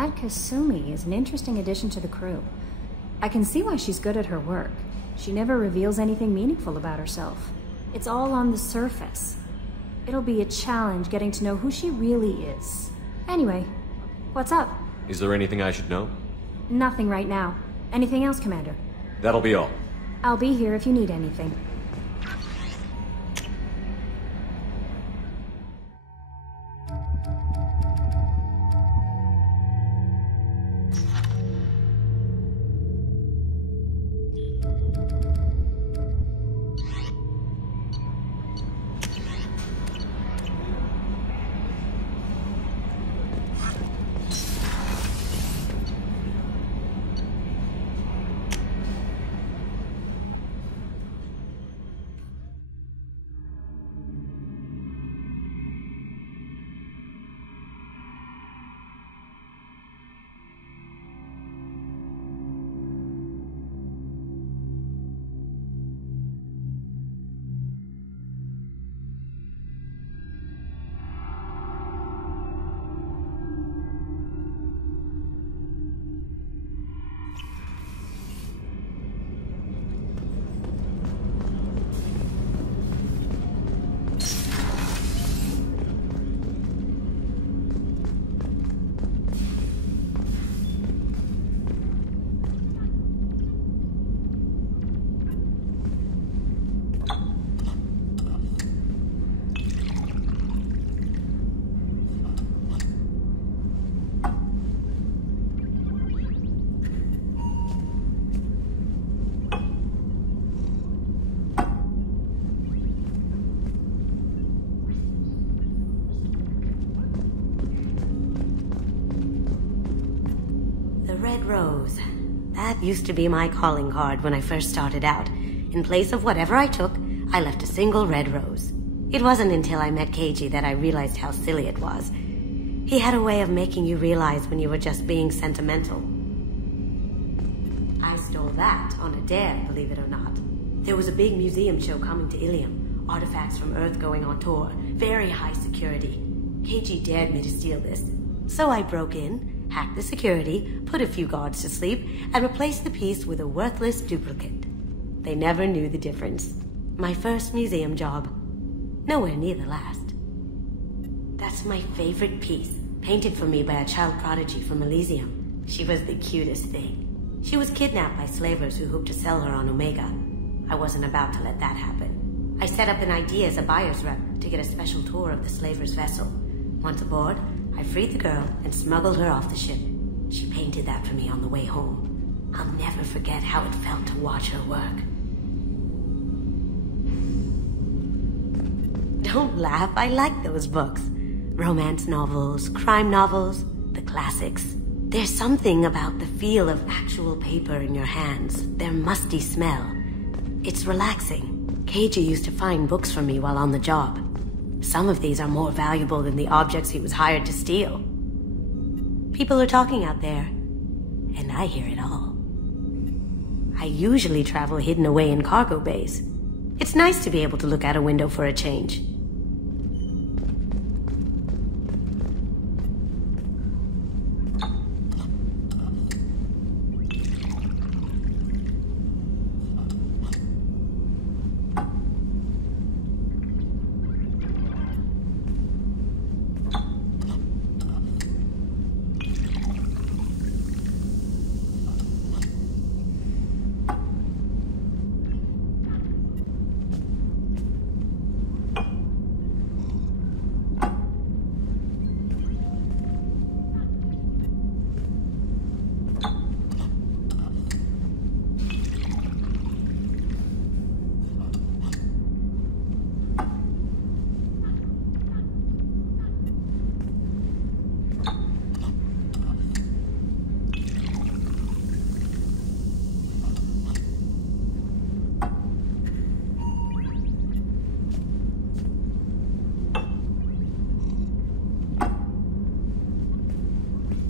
That Kasumi is an interesting addition to the crew. I can see why she's good at her work. She never reveals anything meaningful about herself. It's all on the surface. It'll be a challenge getting to know who she really is. Anyway, what's up? Is there anything I should know? Nothing right now. Anything else, Commander? That'll be all. I'll be here if you need anything. Red rose. That used to be my calling card when I first started out. In place of whatever I took, I left a single red rose. It wasn't until I met Keiji that I realized how silly it was. He had a way of making you realize when you were just being sentimental. I stole that on a dare, believe it or not. There was a big museum show coming to Ilium. Artifacts from Earth going on tour. Very high security. Keiji dared me to steal this. So I broke in, hacked the security, put a few guards to sleep, and replaced the piece with a worthless duplicate. They never knew the difference. My first museum job. Nowhere near the last. That's my favorite piece, painted for me by a child prodigy from Elysium. She was the cutest thing. She was kidnapped by slavers who hoped to sell her on Omega. I wasn't about to let that happen. I set up an idea as a buyer's rep to get a special tour of the slaver's vessel. Once aboard, I freed the girl and smuggled her off the ship. She painted that for me on the way home. I'll never forget how it felt to watch her work. Don't laugh, I like those books. Romance novels, crime novels, the classics. There's something about the feel of actual paper in your hands, their musty smell, It's relaxing. KG used to find books for me while on the job. Some of these are more valuable than the objects he was hired to steal. People are talking out there, and I hear it all. I usually travel hidden away in cargo bays. It's nice to be able to look out a window for a change.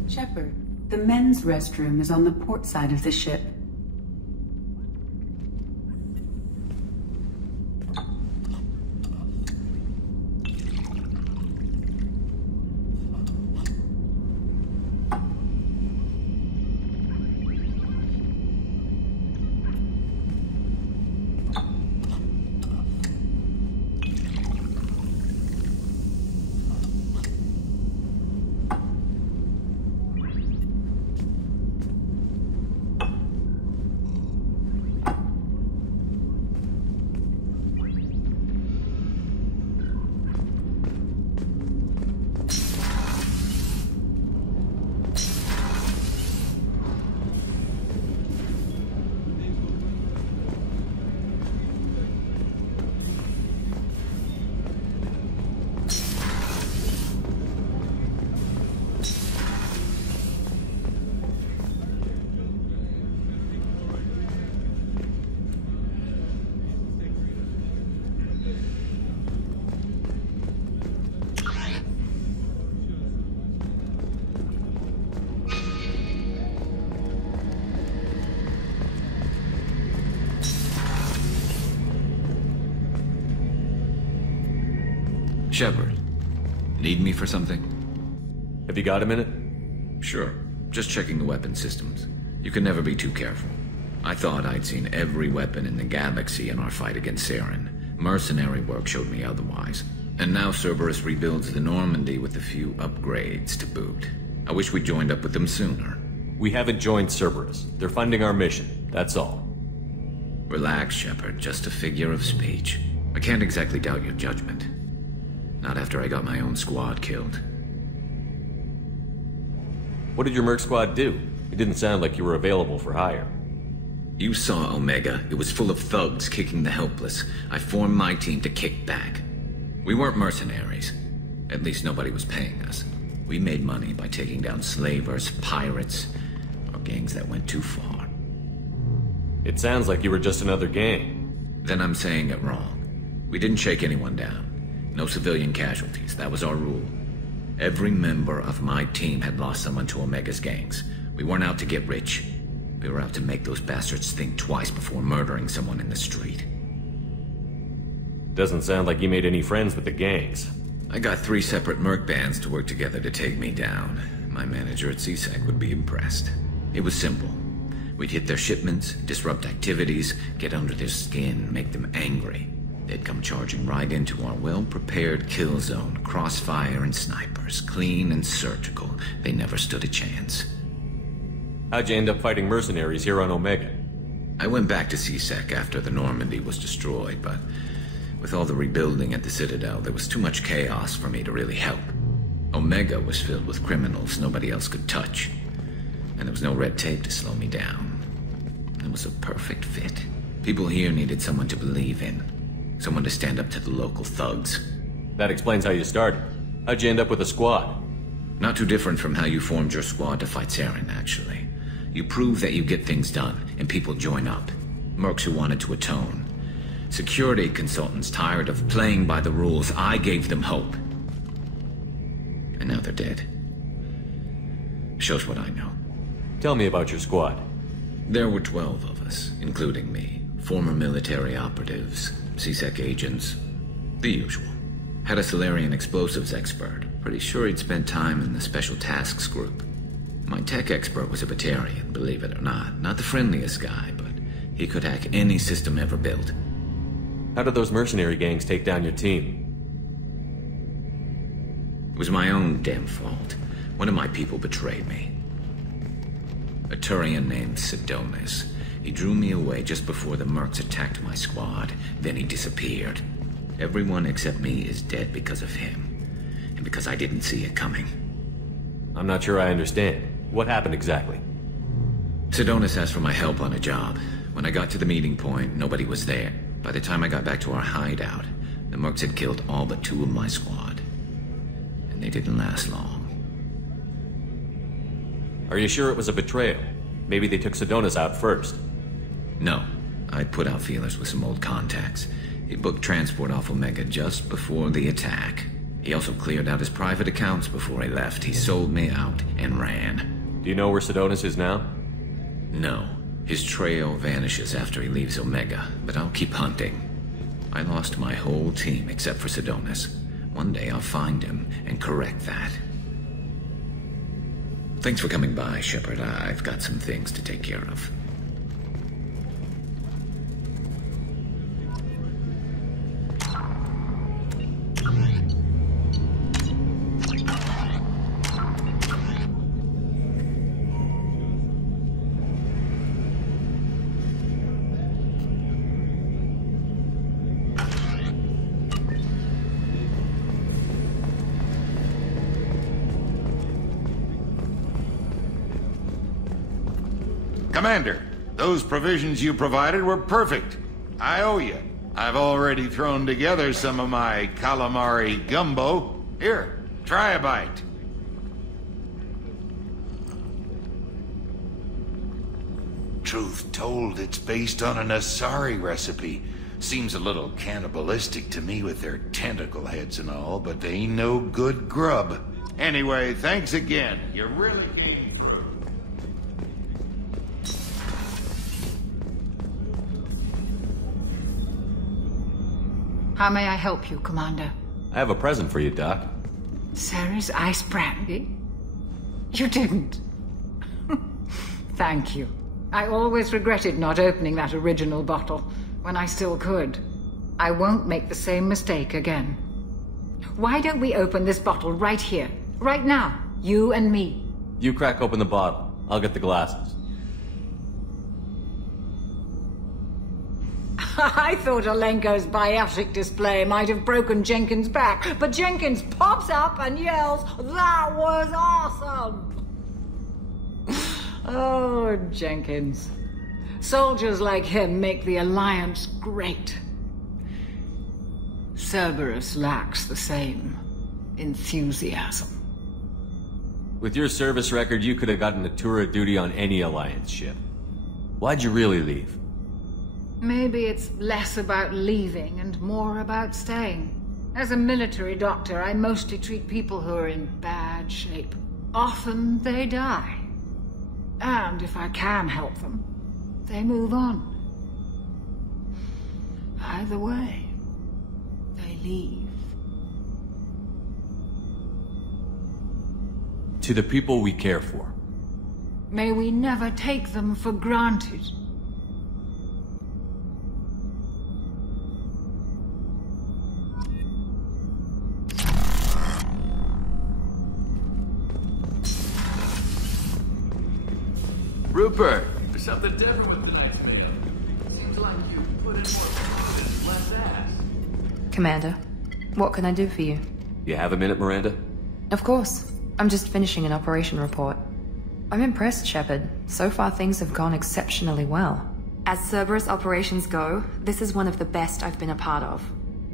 Shepard, the men's restroom is on the port side of the ship. Shepard, need me for something? Have you got a minute? Sure. Just checking the weapon systems. You can never be too careful. I thought I'd seen every weapon in the galaxy in our fight against Saren. Mercenary work showed me otherwise. And now Cerberus rebuilds the Normandy with a few upgrades to boot. I wish we joined up with them sooner. We haven't joined Cerberus. They're funding our mission, that's all. Relax, Shepard. Just a figure of speech. I can't exactly doubt your judgment. Not after I got my own squad killed. What did your merc squad do? It didn't sound like you were available for hire. You saw Omega. It was full of thugs kicking the helpless. I formed my team to kick back. We weren't mercenaries. At least nobody was paying us. We made money by taking down slavers, pirates, or gangs that went too far. It sounds like you were just another gang. Then I'm saying it wrong. We didn't shake anyone down. No civilian casualties. That was our rule. Every member of my team had lost someone to Omega's gangs. We weren't out to get rich. We were out to make those bastards think twice before murdering someone in the street. Doesn't sound like you made any friends with the gangs. I got 3 separate merc bands to work together to take me down. My manager at CSEC would be impressed. It was simple. We'd hit their shipments, disrupt activities, get under their skin, make them angry. They'd come charging right into our well-prepared kill zone, crossfire and snipers, clean and surgical. They never stood a chance. How'd you end up fighting mercenaries here on Omega? I went back to CSEC after the Normandy was destroyed, but with all the rebuilding at the Citadel, there was too much chaos for me to really help. Omega was filled with criminals nobody else could touch, and there was no red tape to slow me down. It was a perfect fit. People here needed someone to believe in. Someone to stand up to the local thugs. That explains how you started. How'd you end up with a squad? Not too different from how you formed your squad to fight Saren, actually. You prove that you get things done, and people join up. Mercs who wanted to atone. Security consultants tired of playing by the rules. I gave them hope. And now they're dead. Shows what I know. Tell me about your squad. There were 12 of us, including me. Former military operatives, CSEC agents, the usual. Had a Solarian explosives expert. Pretty sure he'd spent time in the Special Tasks group. My tech expert was a Batarian, believe it or not. Not the friendliest guy, but he could hack any system ever built. How did those mercenary gangs take down your team? It was my own damn fault. One of my people betrayed me. A Turian named Sidonis. He drew me away just before the mercs attacked my squad. Then he disappeared. Everyone except me is dead because of him. And because I didn't see it coming. I'm not sure I understand. What happened exactly? Sidonis asked for my help on a job. When I got to the meeting point, nobody was there. By the time I got back to our hideout, the mercs had killed all but 2 of my squad. And they didn't last long. Are you sure it was a betrayal? Maybe they took Sidonis out first. No. I'd put out feelers with some old contacts. He booked transport off Omega just before the attack. He also cleared out his private accounts before he left. He sold me out and ran. Do you know where Sidonis is now? No. His trail vanishes after he leaves Omega, but I'll keep hunting. I lost my whole team except for Sidonis. One day I'll find him and correct that. Thanks for coming by, Shepard. I've got some things to take care of. Commander, those provisions you provided were perfect. I owe you. I've already thrown together some of my calamari gumbo. Here, try a bite. Truth told, it's based on an Asari recipe. Seems a little cannibalistic to me with their tentacle heads and all, but they ain't no good grub. Anyway, thanks again. You really came through. How may I help you, Commander? I have a present for you, Doc. Sara's ice brandy? You didn't. Thank you. I always regretted not opening that original bottle when I still could. I won't make the same mistake again. Why don't we open this bottle right here, right now, you and me? You crack open the bottle. I'll get the glasses. I thought Alenko's biotic display might have broken Jenkins' back, but Jenkins pops up and yells, "That was awesome!" Oh, Jenkins. Soldiers like him make the Alliance great. Cerberus lacks the same enthusiasm. With your service record, you could have gotten a tour of duty on any Alliance ship. Why'd you really leave? Maybe it's less about leaving and more about staying. As a military doctor, I mostly treat people who are in bad shape. Often they die. And if I can help them, they move on. Either way, they leave. To the people we care for. May we never take them for granted. Rupert, there's something different with tonight's video. Seems like you put in more confidence, less ass. Commander, what can I do for you? You have a minute, Miranda? Of course. I'm just finishing an operation report. I'm impressed, Shepard. So far things have gone exceptionally well. As Cerberus operations go, this is one of the best I've been a part of.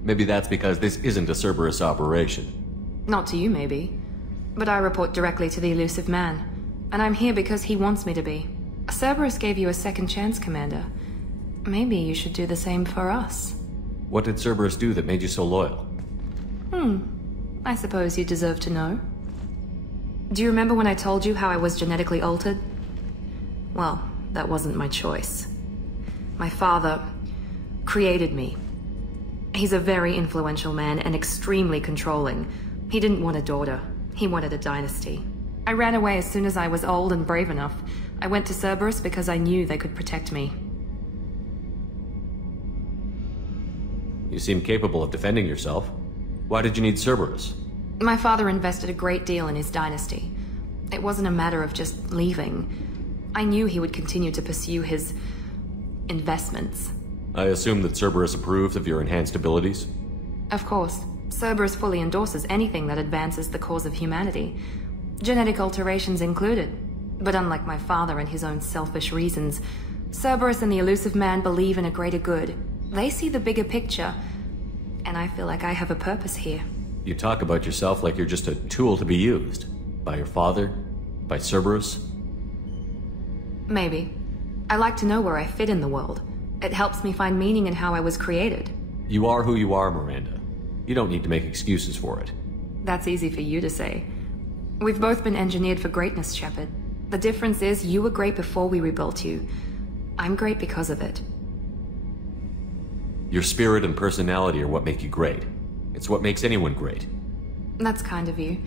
Maybe that's because this isn't a Cerberus operation. Not to you, maybe. But I report directly to the elusive man. And I'm here because he wants me to be. Cerberus gave you a second chance, Commander. Maybe you should do the same for us. What did Cerberus do that made you so loyal? I suppose you deserve to know. Do you remember when I told you how I was genetically altered? Well, that wasn't my choice. My father created me. He's a very influential man and extremely controlling. He didn't want a daughter. He wanted a dynasty. I ran away as soon as I was old and brave enough. I went to Cerberus because I knew they could protect me. You seem capable of defending yourself. Why did you need Cerberus? My father invested a great deal in his dynasty. It wasn't a matter of just leaving. I knew he would continue to pursue his investments. I assume that Cerberus approved of your enhanced abilities? Of course. Cerberus fully endorses anything that advances the cause of humanity. Genetic alterations included. But unlike my father and his own selfish reasons, Cerberus and the elusive man believe in a greater good. They see the bigger picture, and I feel like I have a purpose here. You talk about yourself like you're just a tool to be used. By your father? By Cerberus? Maybe. I like to know where I fit in the world. It helps me find meaning in how I was created. You are who you are, Miranda. You don't need to make excuses for it. That's easy for you to say. We've both been engineered for greatness, Shepard. The difference is you were great before we rebuilt you. I'm great because of it. Your spirit and personality are what make you great. It's what makes anyone great. That's kind of you.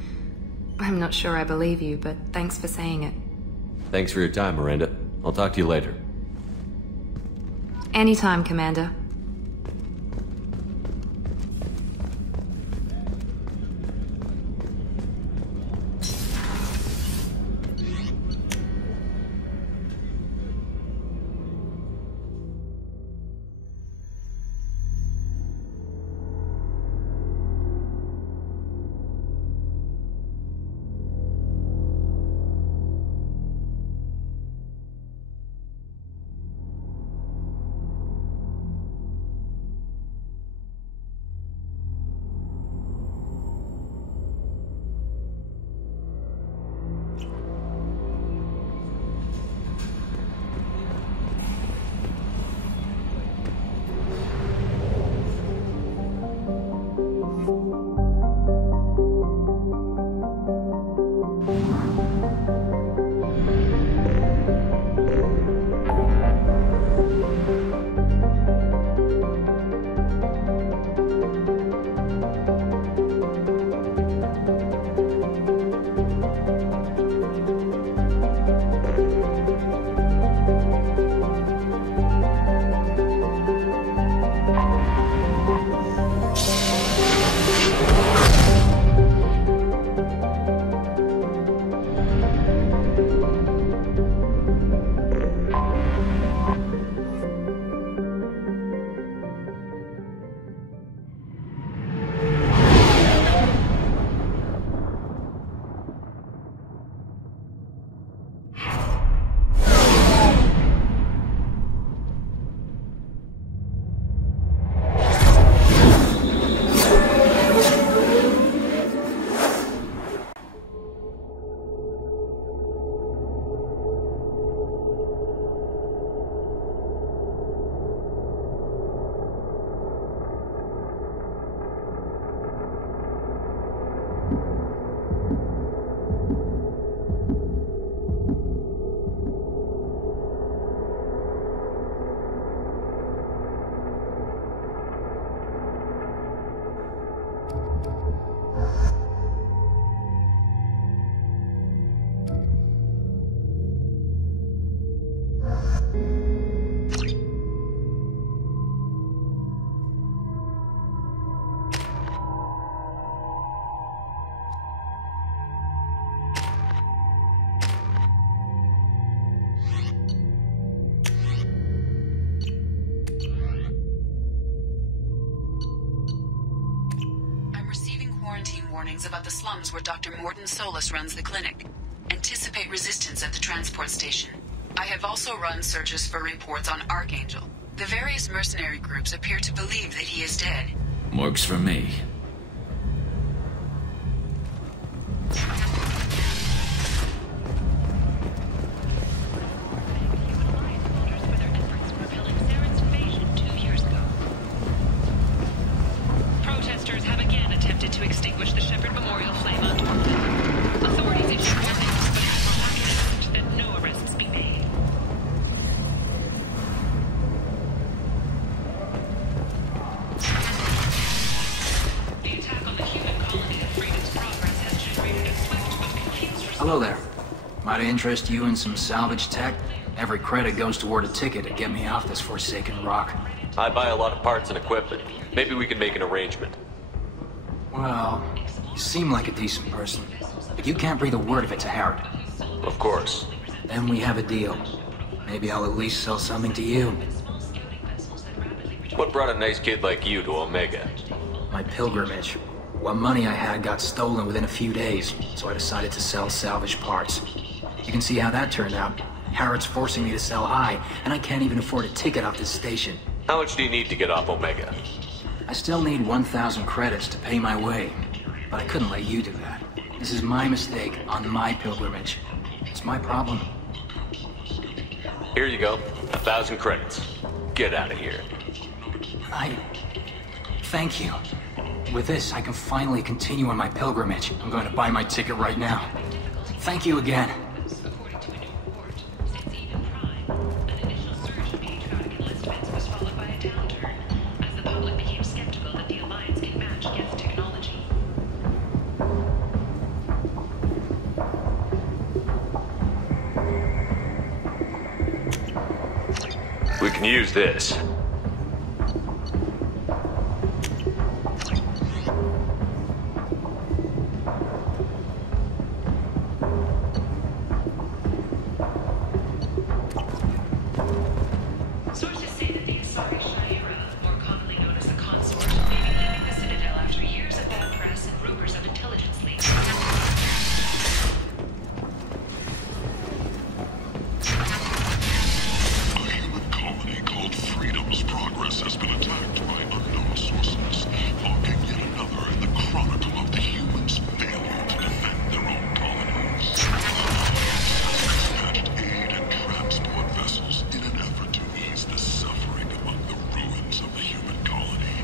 I'm not sure I believe you, but thanks for saying it. Thanks for your time, Miranda. I'll talk to you later. Anytime, Commander. Warnings about the slums where Dr. Morton Solus runs the clinic. Anticipate resistance at the transport station. I have also run searches for reports on Archangel. The various mercenary groups appear to believe that he is dead. Works for me. interest you in some salvage tech? Every credit goes toward a ticket to get me off this forsaken rock. I buy a lot of parts and equipment. Maybe we can make an arrangement. Well, you seem like a decent person, but you can't breathe a word of it to Harrod. Of course. Then we have a deal. Maybe I'll at least sell something to you. What brought a nice kid like you to Omega? My pilgrimage. What money I had got stolen within a few days, so I decided to sell salvage parts. You can see how that turned out. Harrod's forcing me to sell high, and I can't even afford a ticket off this station. How much do you need to get off Omega? I still need 1,000 credits to pay my way, but I couldn't let you do that. This is my mistake on my pilgrimage. It's my problem. Here you go. 1,000 credits. Get out of here. Thank you. With this, I can finally continue on my pilgrimage. I'm going to buy my ticket right now. Thank you again. We can use this. Sources say that the Asari Shaira, more commonly known as the Consort, may be leaving the Citadel after years of bad press and rumors of intelligence leaks. Has been attacked by unknown sources, logging yet another in the chronicle of the humans' failure to defend their own colonies. Dispatched aid and transport vessels in an effort to ease the suffering among the ruins of the human colony.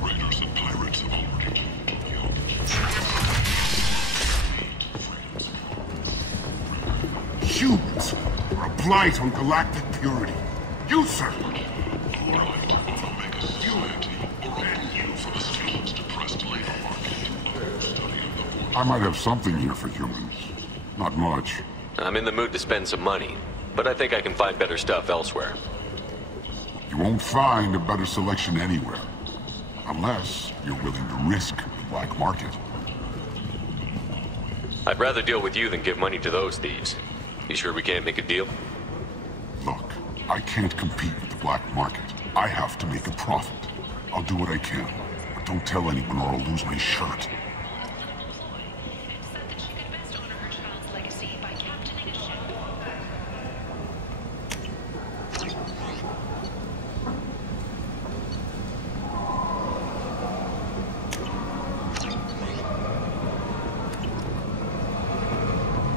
Raiders and pirates have already killed the others. Humans are a blight on galactic purity. You, sir! I might have something here for humans. Not much. I'm in the mood to spend some money, but I think I can find better stuff elsewhere. You won't find a better selection anywhere. Unless you're willing to risk the black market. I'd rather deal with you than give money to those thieves. You sure we can't make a deal? Look, I can't compete with the black market. I have to make a profit. I'll do what I can, but don't tell anyone or I'll lose my shirt.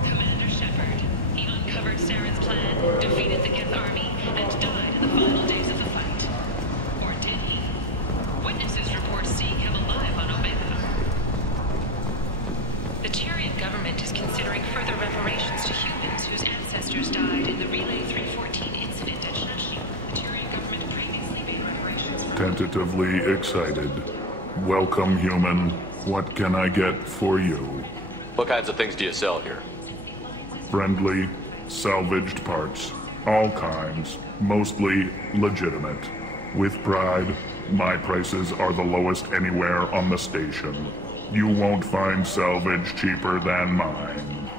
Commander Shepard. He uncovered Saren's plan, defeated the Geth army, and died in the final days of the fight. Or did he? Witnesses report seeing him alive on Omega. The Turian government is considering further reparations to humans whose ancestors died in the Relay 314 incident at Shashi. The Turian government previously made reparations for... Tentatively excited. Welcome, human. What can I get for you? What kinds of things do you sell here? Friendly, salvaged parts. All kinds. Mostly legitimate. With pride, my prices are the lowest anywhere on the station. You won't find salvage cheaper than mine.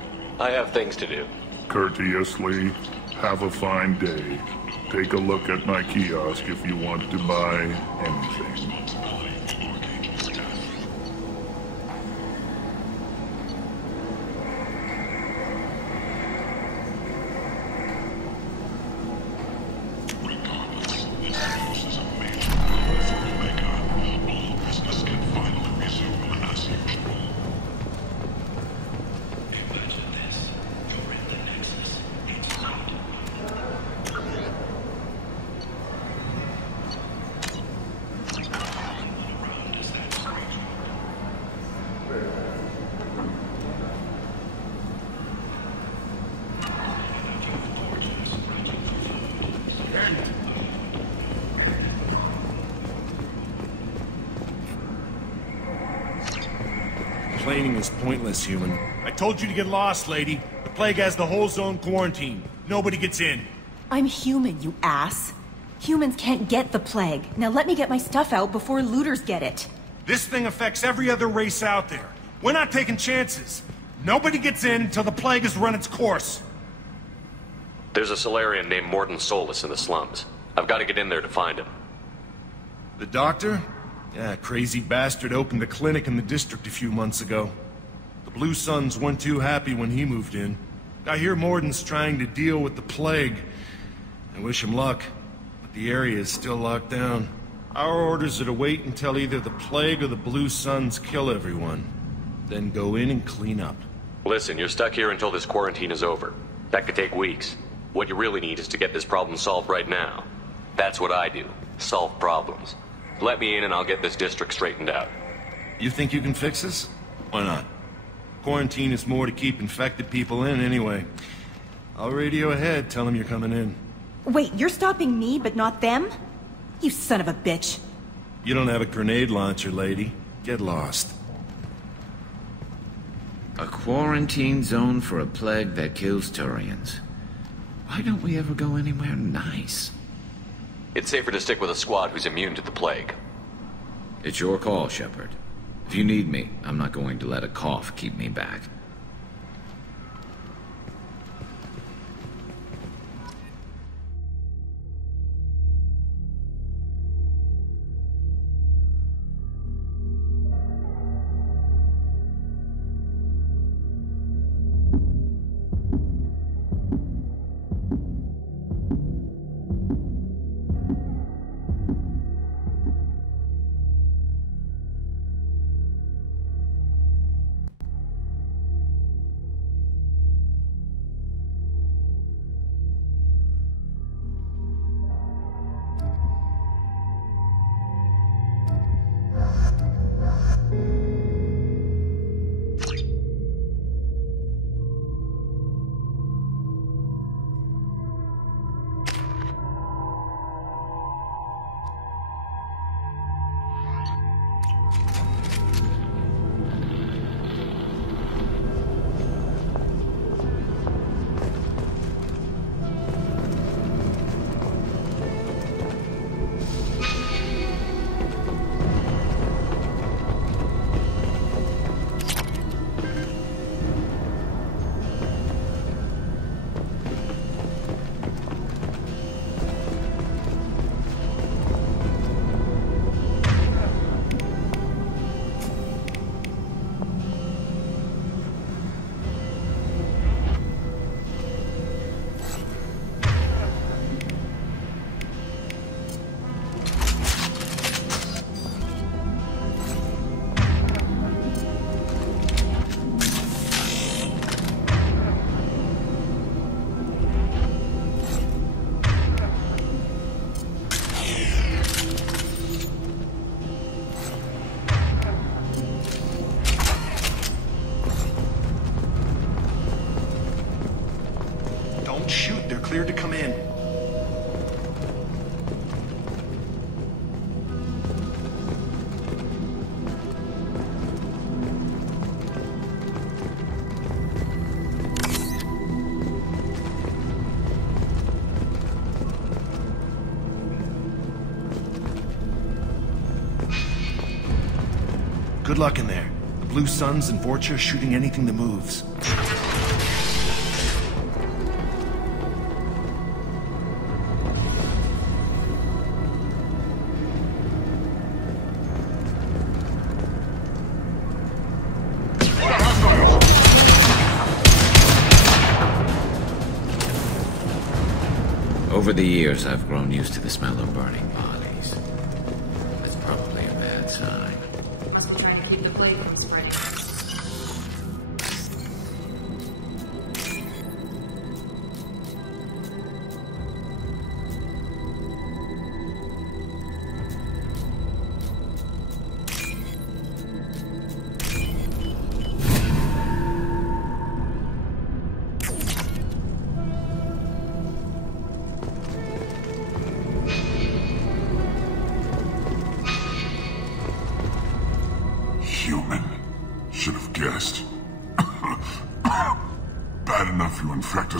I have things to do. Courteously, have a fine day. Take a look at my kiosk if you want to buy anything. Complaining is pointless, human. I told you to get lost, lady. The plague has the whole zone quarantined. Nobody gets in. I'm human, you ass. Humans can't get the plague. Now let me get my stuff out before looters get it. This thing affects every other race out there. We're not taking chances. Nobody gets in until the plague has run its course. There's a Solarian named Morton in the slums. I've got to get in there to find him. The doctor? Yeah, crazy bastard opened a clinic in the district a few months ago. The Blue Suns weren't too happy when he moved in. I hear Morton's trying to deal with the plague. I wish him luck, but the area is still locked down. Our orders are to wait until either the plague or the Blue Suns kill everyone. Then go in and clean up. Listen, you're stuck here until this quarantine is over. That could take weeks. What you really need is to get this problem solved right now. That's what I do. Solve problems. Let me in and I'll get this district straightened out. You think you can fix this? Why not? Quarantine is more to keep infected people in anyway. I'll radio ahead, tell them you're coming in. Wait, you're stopping me, but not them? You son of a bitch. You don't have a grenade launcher, lady. Get lost. A quarantine zone for a plague that kills Turians. Why don't we ever go anywhere nice? It's safer to stick with a squad who's immune to the plague. It's your call, Shepard. If you need me, I'm not going to let a cough keep me back. Cleared to come in. Good luck in there. The Blue Suns and Vorcha are shooting anything that moves. Over the years, I've grown used to the smell of burning bodies. It's probably a bad sign. Must be trying to keep the plague from spreading.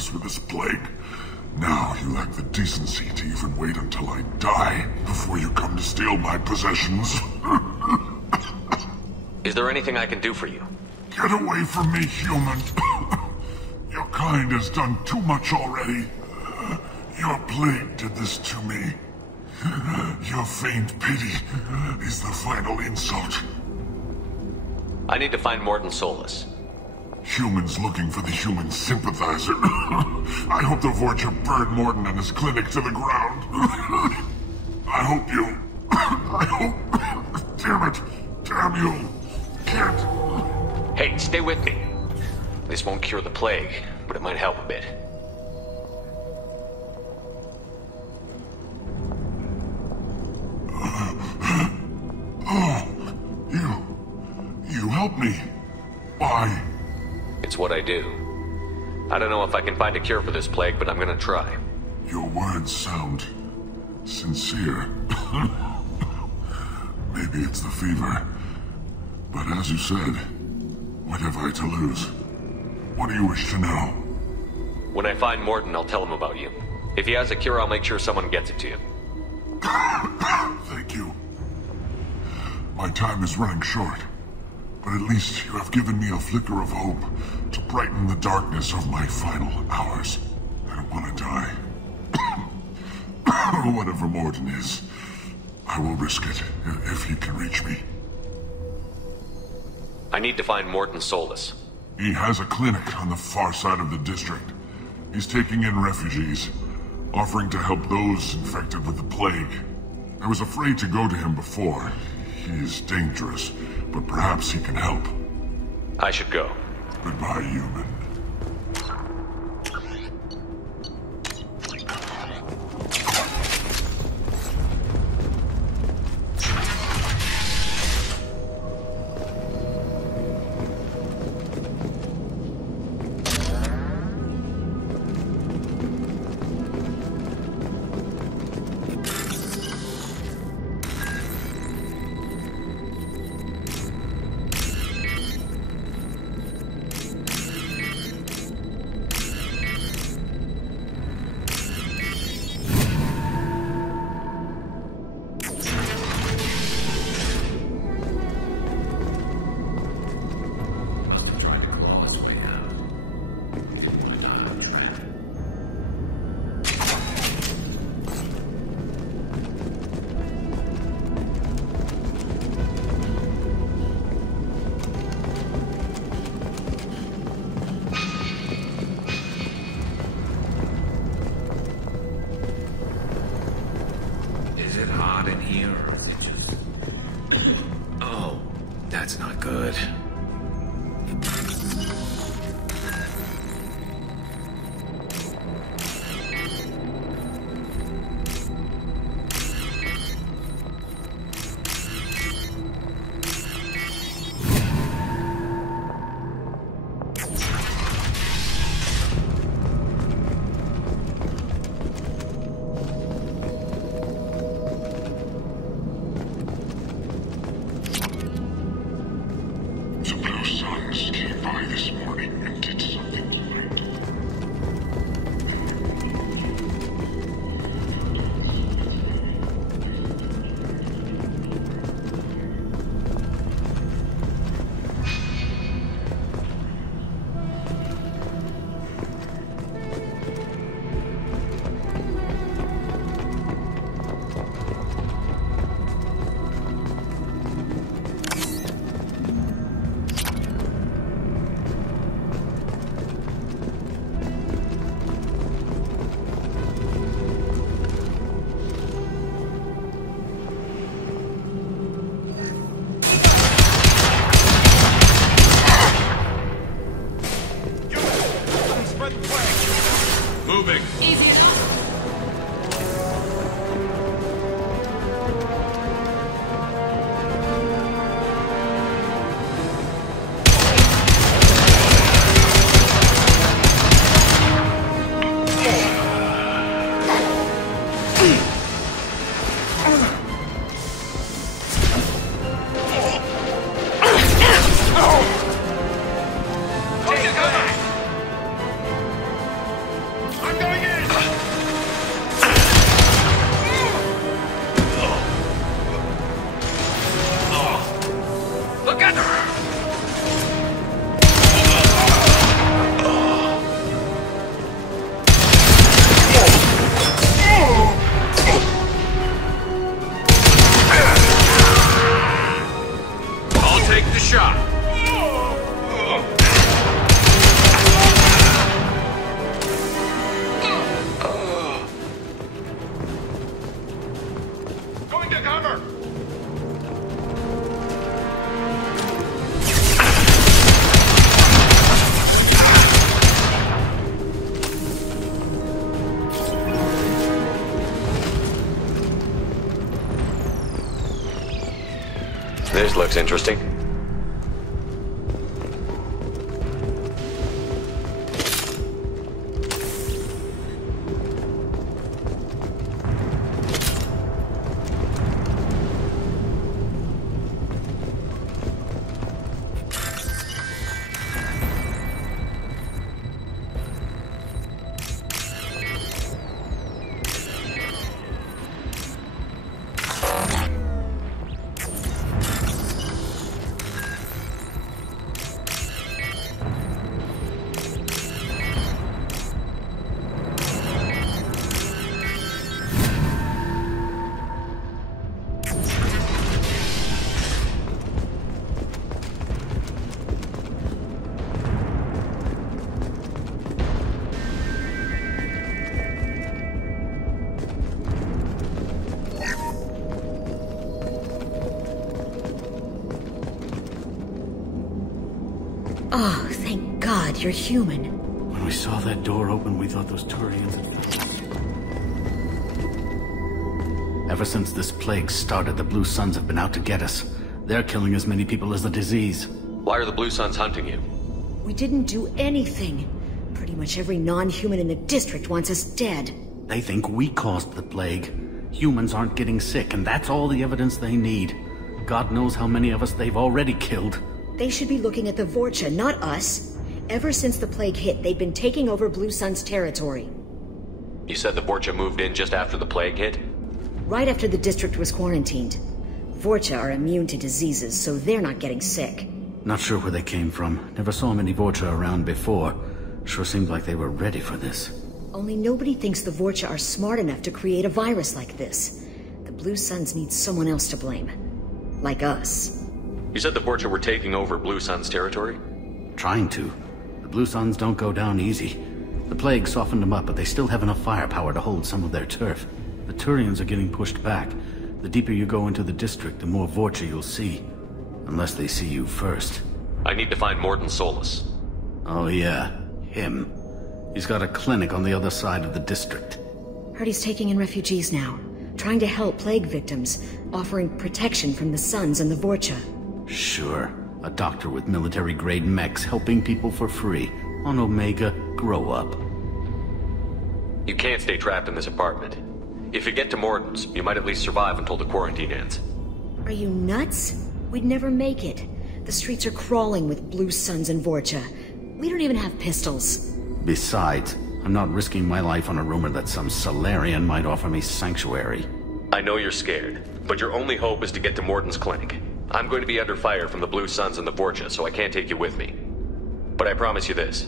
us with this plague. Now you lack the decency to even wait until I die before you come to steal my possessions. Is there anything I can do for you? Get away from me, human. Your kind has done too much already. Your plague did this to me. Your faint pity is the final insult. I need to find Morton Solus. Humans looking for the human sympathizer. I hope the Vorcha burned Morton and his clinic to the ground. I hope you... I hope... Damn it. Damn you. Can't... Hey, stay with me. This won't cure the plague, but it might help a bit. You helped me. Why? It's what I do. I don't know if I can find a cure for this plague, but I'm gonna try. Your words sound sincere. Maybe it's the fever. But as you said, what have I to lose? What do you wish to know? When I find Morton, I'll tell him about you. If he has a cure, I'll make sure someone gets it to you. Thank you. My time is running short, but at least you have given me a flicker of hope to brighten the darkness of my final hours. I don't want to die. Whatever Morden is, I will risk it if he can reach me. I need to find Morton Solus. He has a clinic on the far side of the district. He's taking in refugees, offering to help those infected with the plague. I was afraid to go to him before. He is dangerous, but perhaps he can help. I should go. Goodbye, human. That's not good. This looks interesting. Oh, thank God you're human. When we saw that door open, we thought those Turians had... Ever since this plague started, the Blue Suns have been out to get us. They're killing as many people as the disease. Why are the Blue Suns hunting you? We didn't do anything. Pretty much every non-human in the district wants us dead. They think we caused the plague. Humans aren't getting sick, and that's all the evidence they need. God knows how many of us they've already killed. They should be looking at the Vorcha, not us. Ever since the plague hit, they've been taking over Blue Sun's territory. You said the Vorcha moved in just after the plague hit? Right after the district was quarantined. Vorcha are immune to diseases, so they're not getting sick. Not sure where they came from. Never saw many Vorcha around before. Sure seemed like they were ready for this. Only nobody thinks the Vorcha are smart enough to create a virus like this. The Blue Suns need someone else to blame. Like us. You said the Vorcha were taking over Blue Sun's territory? Trying to. The Blue Suns don't go down easy. The plague softened them up, but they still have enough firepower to hold some of their turf. The Turians are getting pushed back. The deeper you go into the district, the more Vorcha you'll see. Unless they see you first. I need to find Morton Solus. Oh yeah, him. He's got a clinic on the other side of the district. Heard he's taking in refugees now. Trying to help plague victims. Offering protection from the Suns and the Vorcha. Sure. A doctor with military-grade mechs helping people for free. On Omega, grow up. You can't stay trapped in this apartment. If you get to Morton's, you might at least survive until the quarantine ends. Are you nuts? We'd never make it. The streets are crawling with Blue Suns and Vorcha. We don't even have pistols. Besides, I'm not risking my life on a rumor that some Solarian might offer me sanctuary. I know you're scared, but your only hope is to get to Morton's clinic. I'm going to be under fire from the Blue Suns and the Vorcha, so I can't take you with me. But I promise you this.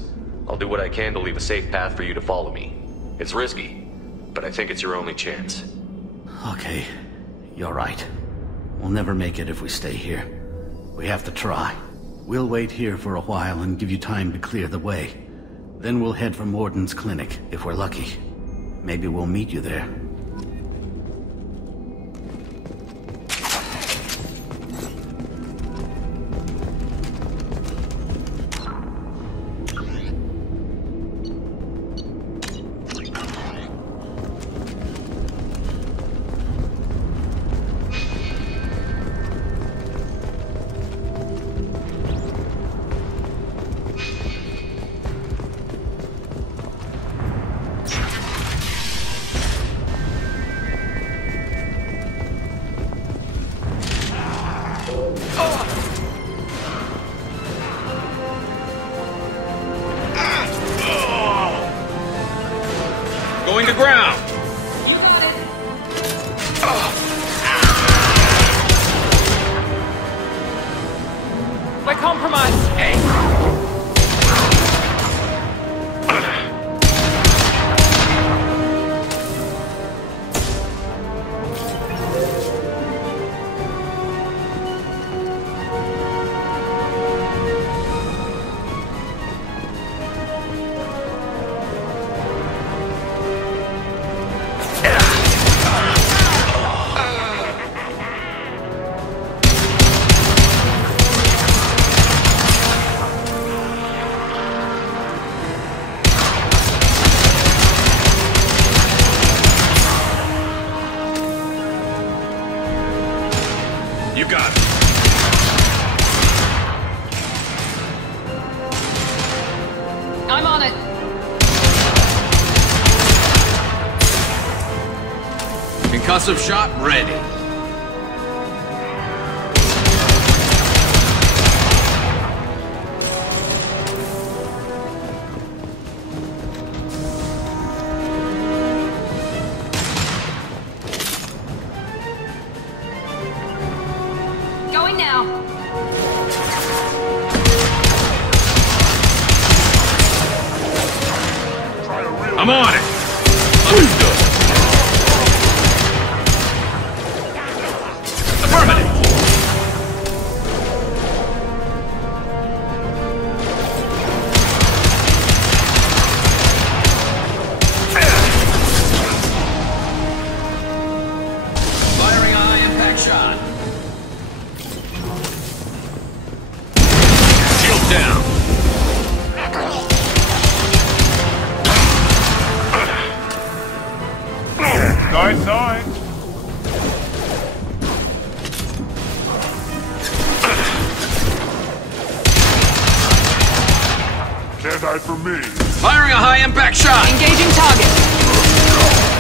I'll do what I can to leave a safe path for you to follow me. It's risky, but I think it's your only chance. Okay, you're right. We'll never make it if we stay here. We have to try. We'll wait here for a while and give you time to clear the way. Then we'll head for Morton's clinic, if we're lucky. Maybe we'll meet you there. Going to ground. My compromise. Hey. You got it. Concussive shot ready. Going now. I'm on it. Understood. Affirmative. Firing a high impact shot. Shield down. Side. Can't die for me. Firing a high impact shot. Engaging target.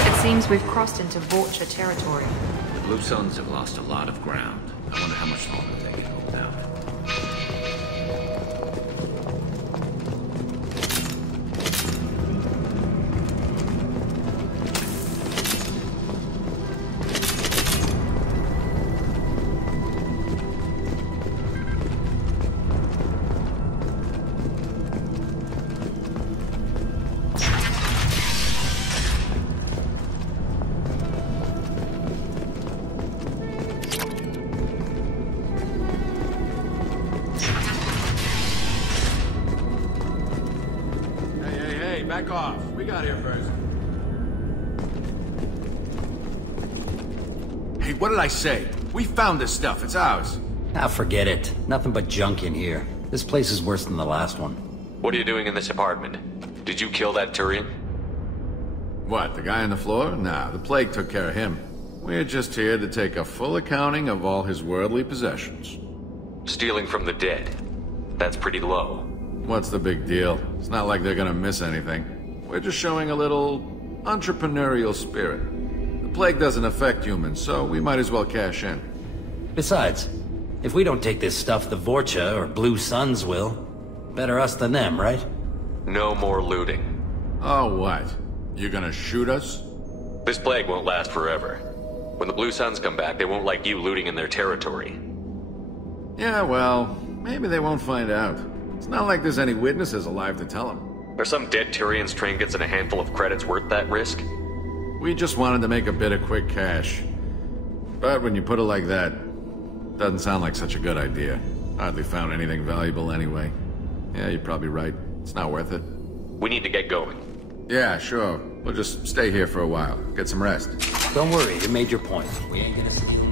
It seems we've crossed into Vulture territory. The Blue Suns have lost a lot of ground. I wonder how much longer they can hold out. Back off. We got here first. Hey, what did I say? We found this stuff. It's ours. Ah, forget it. Nothing but junk in here. This place is worse than the last one. What are you doing in this apartment? Did you kill that Turian? What, the guy on the floor? Nah, the plague took care of him. We're just here to take a full accounting of all his worldly possessions. Stealing from the dead. That's pretty low. What's the big deal? It's not like they're gonna miss anything. We're just showing a little entrepreneurial spirit. The plague doesn't affect humans, so we might as well cash in. Besides, if we don't take this stuff, the Vorcha or Blue Suns will. Better us than them, right? No more looting. Oh, what? You gonna shoot us? This plague won't last forever. When the Blue Suns come back, they won't like you looting in their territory. Yeah, well, maybe they won't find out. It's not like there's any witnesses alive to tell them. Are some dead Turian's trinkets and a handful of credits worth that risk? We just wanted to make a bit of quick cash. But when you put it like that, doesn't sound like such a good idea. Hardly found anything valuable anyway. Yeah, you're probably right. It's not worth it. We need to get going. Yeah, sure. We'll just stay here for a while. Get some rest. Don't worry, you made your point. We ain't gonna steal nothing.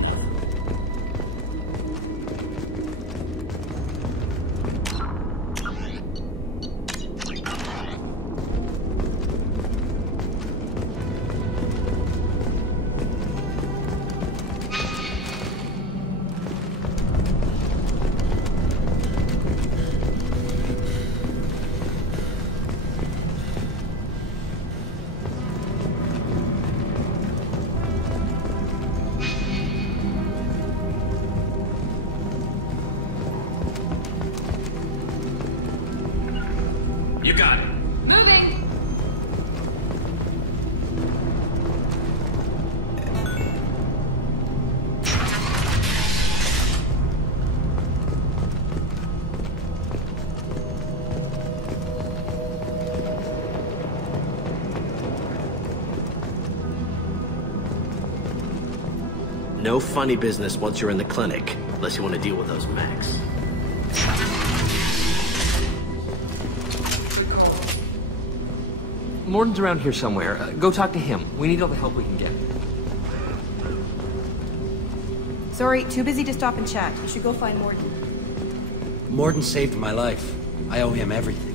You got it. Moving! No funny business once you're in the clinic, unless you want to deal with those mechs. Morton's around here somewhere. Go talk to him. We need all the help we can get. Sorry, too busy to stop and chat. You should go find Morton. Morden saved my life. I owe him everything.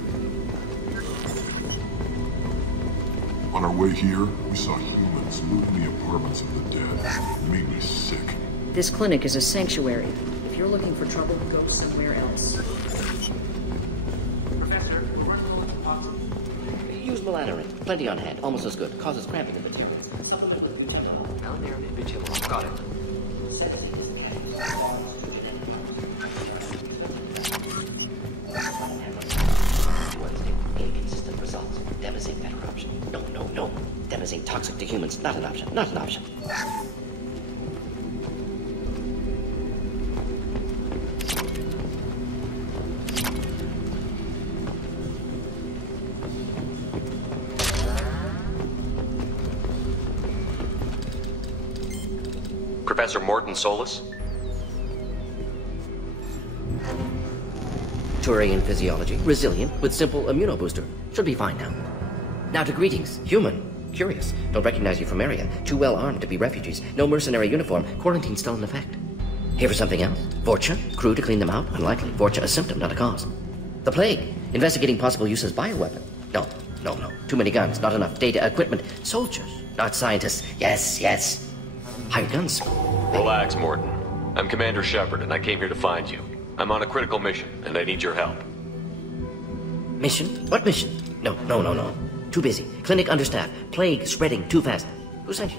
On our way here, we saw humans looting the apartments of the dead. It made me sick. This clinic is a sanctuary. If you're looking for trouble, go somewhere else. Professor, use melatonin. Plenty on hand. Almost as good. Causes cramping in the material. Supplement with butanol. near an image hill. Got it. Inconsistent results. Devastating better option. No. Devastating toxic to humans. Not an option. Not an option. Professor Morton Solus? Torii in physiology. Resilient with simple immunobooster. Should be fine now. Now to greetings. Human. Curious. Don't recognize you from area. Too well armed to be refugees. No mercenary uniform. Quarantine still in effect. Here for something else? Vorcha? Crew to clean them out? Unlikely. Vorcha a symptom, not a cause. The plague. Investigating possible use as bioweapon. No. Too many guns. Not enough data, equipment. Soldiers. Not scientists. Yes. Hired guns. Relax, Morton. I'm Commander Shepard, and I came here to find you. I'm on a critical mission, and I need your help. Mission? What mission? No. Too busy. Clinic understaffed. Plague spreading too fast. Who sent you?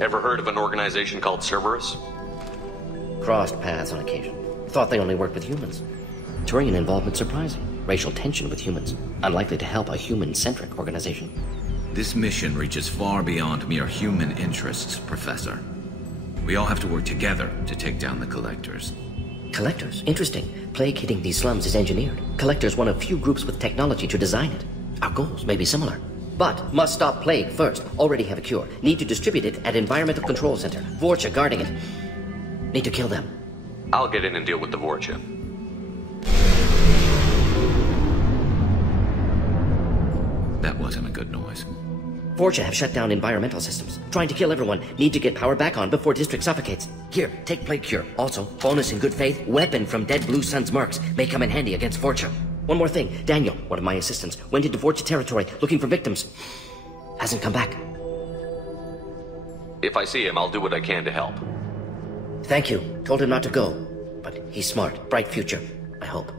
Ever heard of an organization called Cerberus? Crossed paths on occasion. Thought they only worked with humans. Turian involvement surprising. Racial tension with humans. Unlikely to help a human-centric organization. This mission reaches far beyond mere human interests, Professor. We all have to work together to take down the Collectors. Collectors? Interesting. Plague hitting these slums is engineered. Collectors one of few groups with technology to design it. Our goals may be similar. But must stop plague first. Already have a cure. Need to distribute it at Environmental Control Center. Vorcha guarding it. Need to kill them. I'll get in and deal with the Vorcha. That wasn't a good noise. Vorcha have shut down environmental systems. Trying to kill everyone. Need to get power back on before district suffocates. Here, take plague cure. Also, bonus in good faith, weapon from dead Blue Sun's mercs. May come in handy against Vorcha. One more thing. Daniel, one of my assistants, went into Vorcha territory looking for victims. Hasn't come back. If I see him, I'll do what I can to help. Thank you. Told him not to go. But he's smart. Bright future. I hope.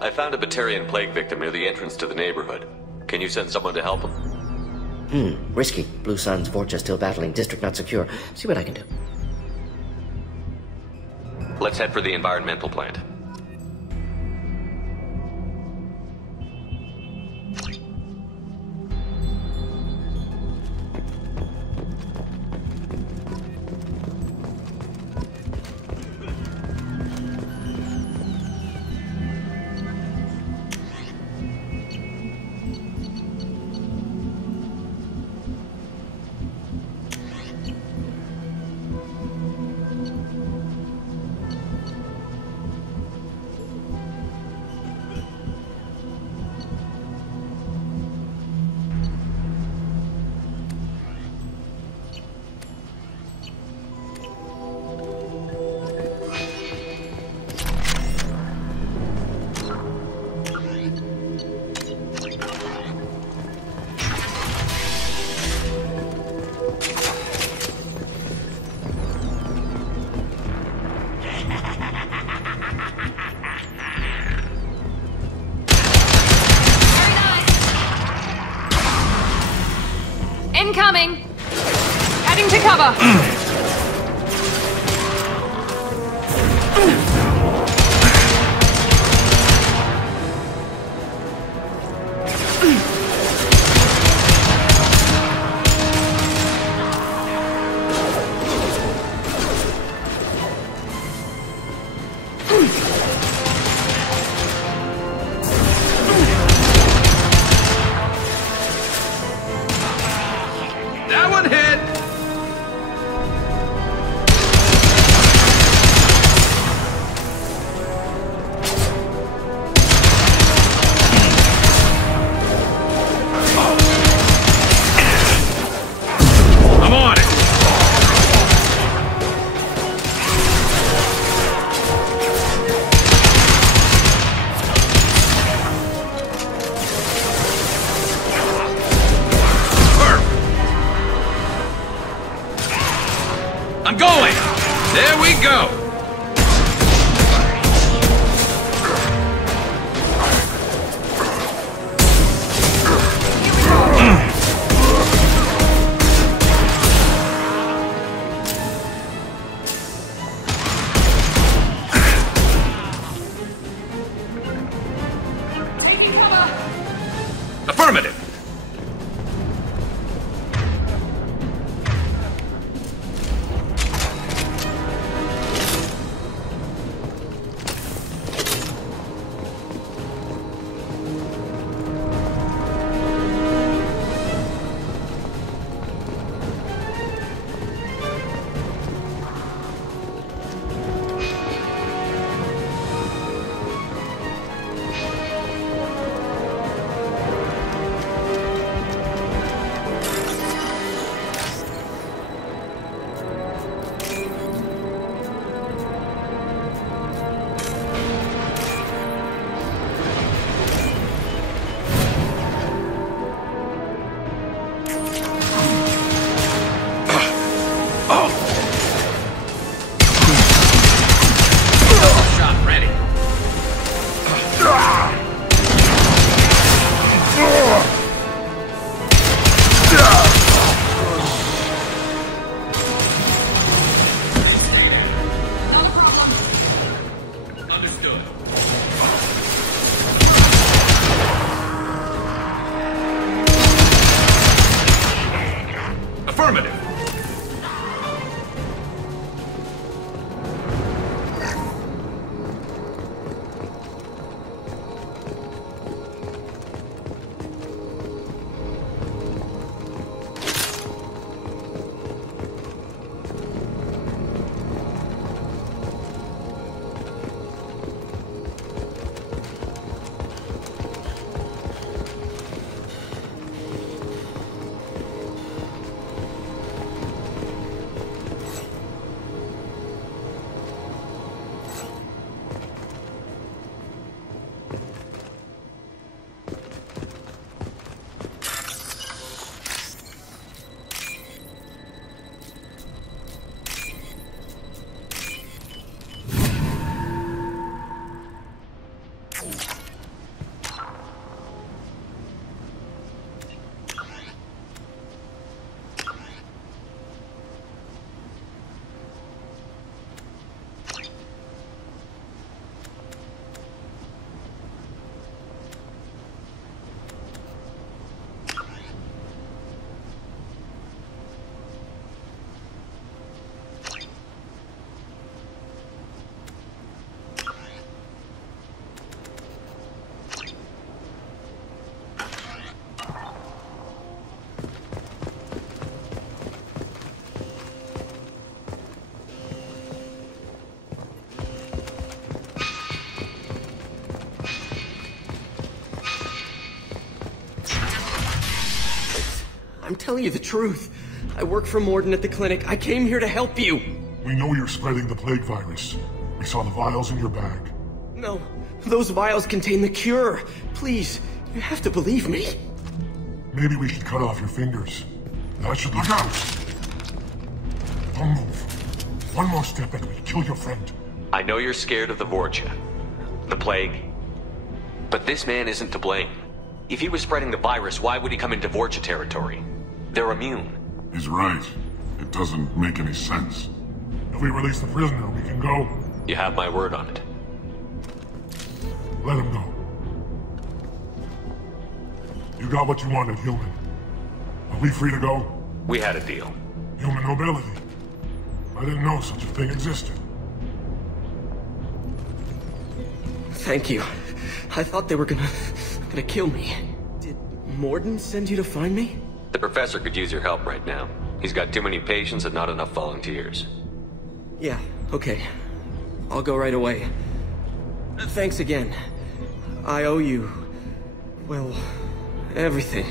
I found a Batarian plague victim near the entrance to the neighborhood. Can you send someone to help him? Risky. Blue Sun's Vorcha still battling. District not secure. See what I can do. Let's head for the environmental plant. Incoming! Heading to cover! Ready, go! Affirmative! I'm telling you the truth. I work for Morden at the clinic. I came here to help you. We know you're spreading the plague virus. We saw the vials in your bag. No, those vials contain the cure. Please, you have to believe me. Maybe we should cut off your fingers. That should look out! Don't move. One more step and we kill your friend. I know you're scared of the Vorcha, the plague, but this man isn't to blame. If he was spreading the virus, why would he come into Vorcha territory? They're immune. He's right. It doesn't make any sense. If we release the prisoner, we can go. You have my word on it. Let him go. You got what you wanted, human. Are we free to go? We had a deal. Human nobility. I didn't know such a thing existed. Thank you. I thought they were gonna kill me. Did Morden send you to find me? The professor could use your help right now. He's got too many patients and not enough volunteers. Yeah, okay. I'll go right away. Thanks again. I owe you, well, everything.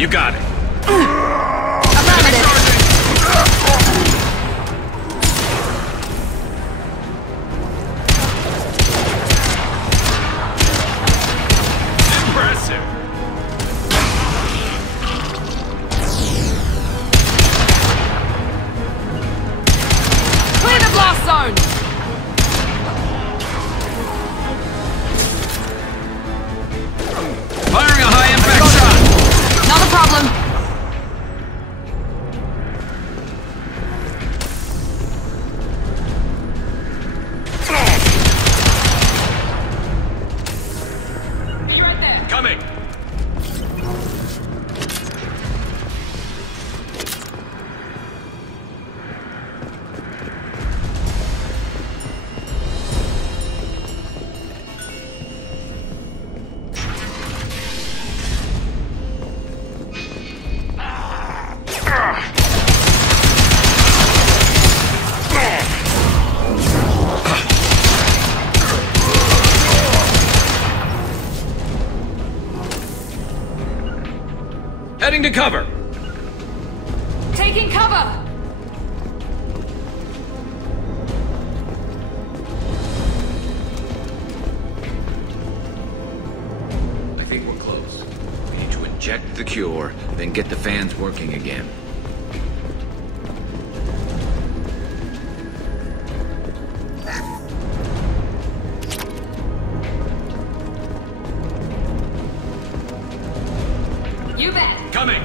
You got it. Impressive. Clear the blast zone! Firing a high-impact shot! Not a problem. Coming! Heading to cover! Taking cover! I think we're close. We need to inject the cure, then get the fans working again. You bet! Coming!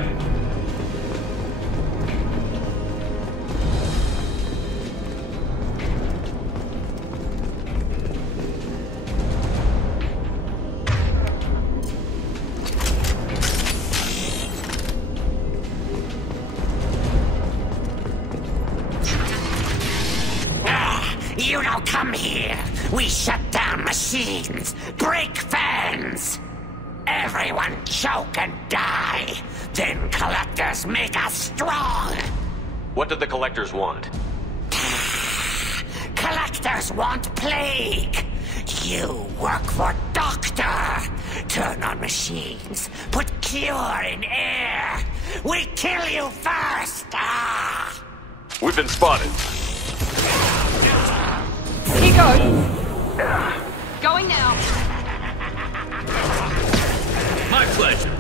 You don't come here. We shut down machines, break fans. Everyone choke and die. Then collectors make us strong. What did the collectors want? Collectors want plague. You work for Doctor. Turn on machines. Put cure in air. We kill you first. We've been spotted. Here goes. Going now. My pleasure.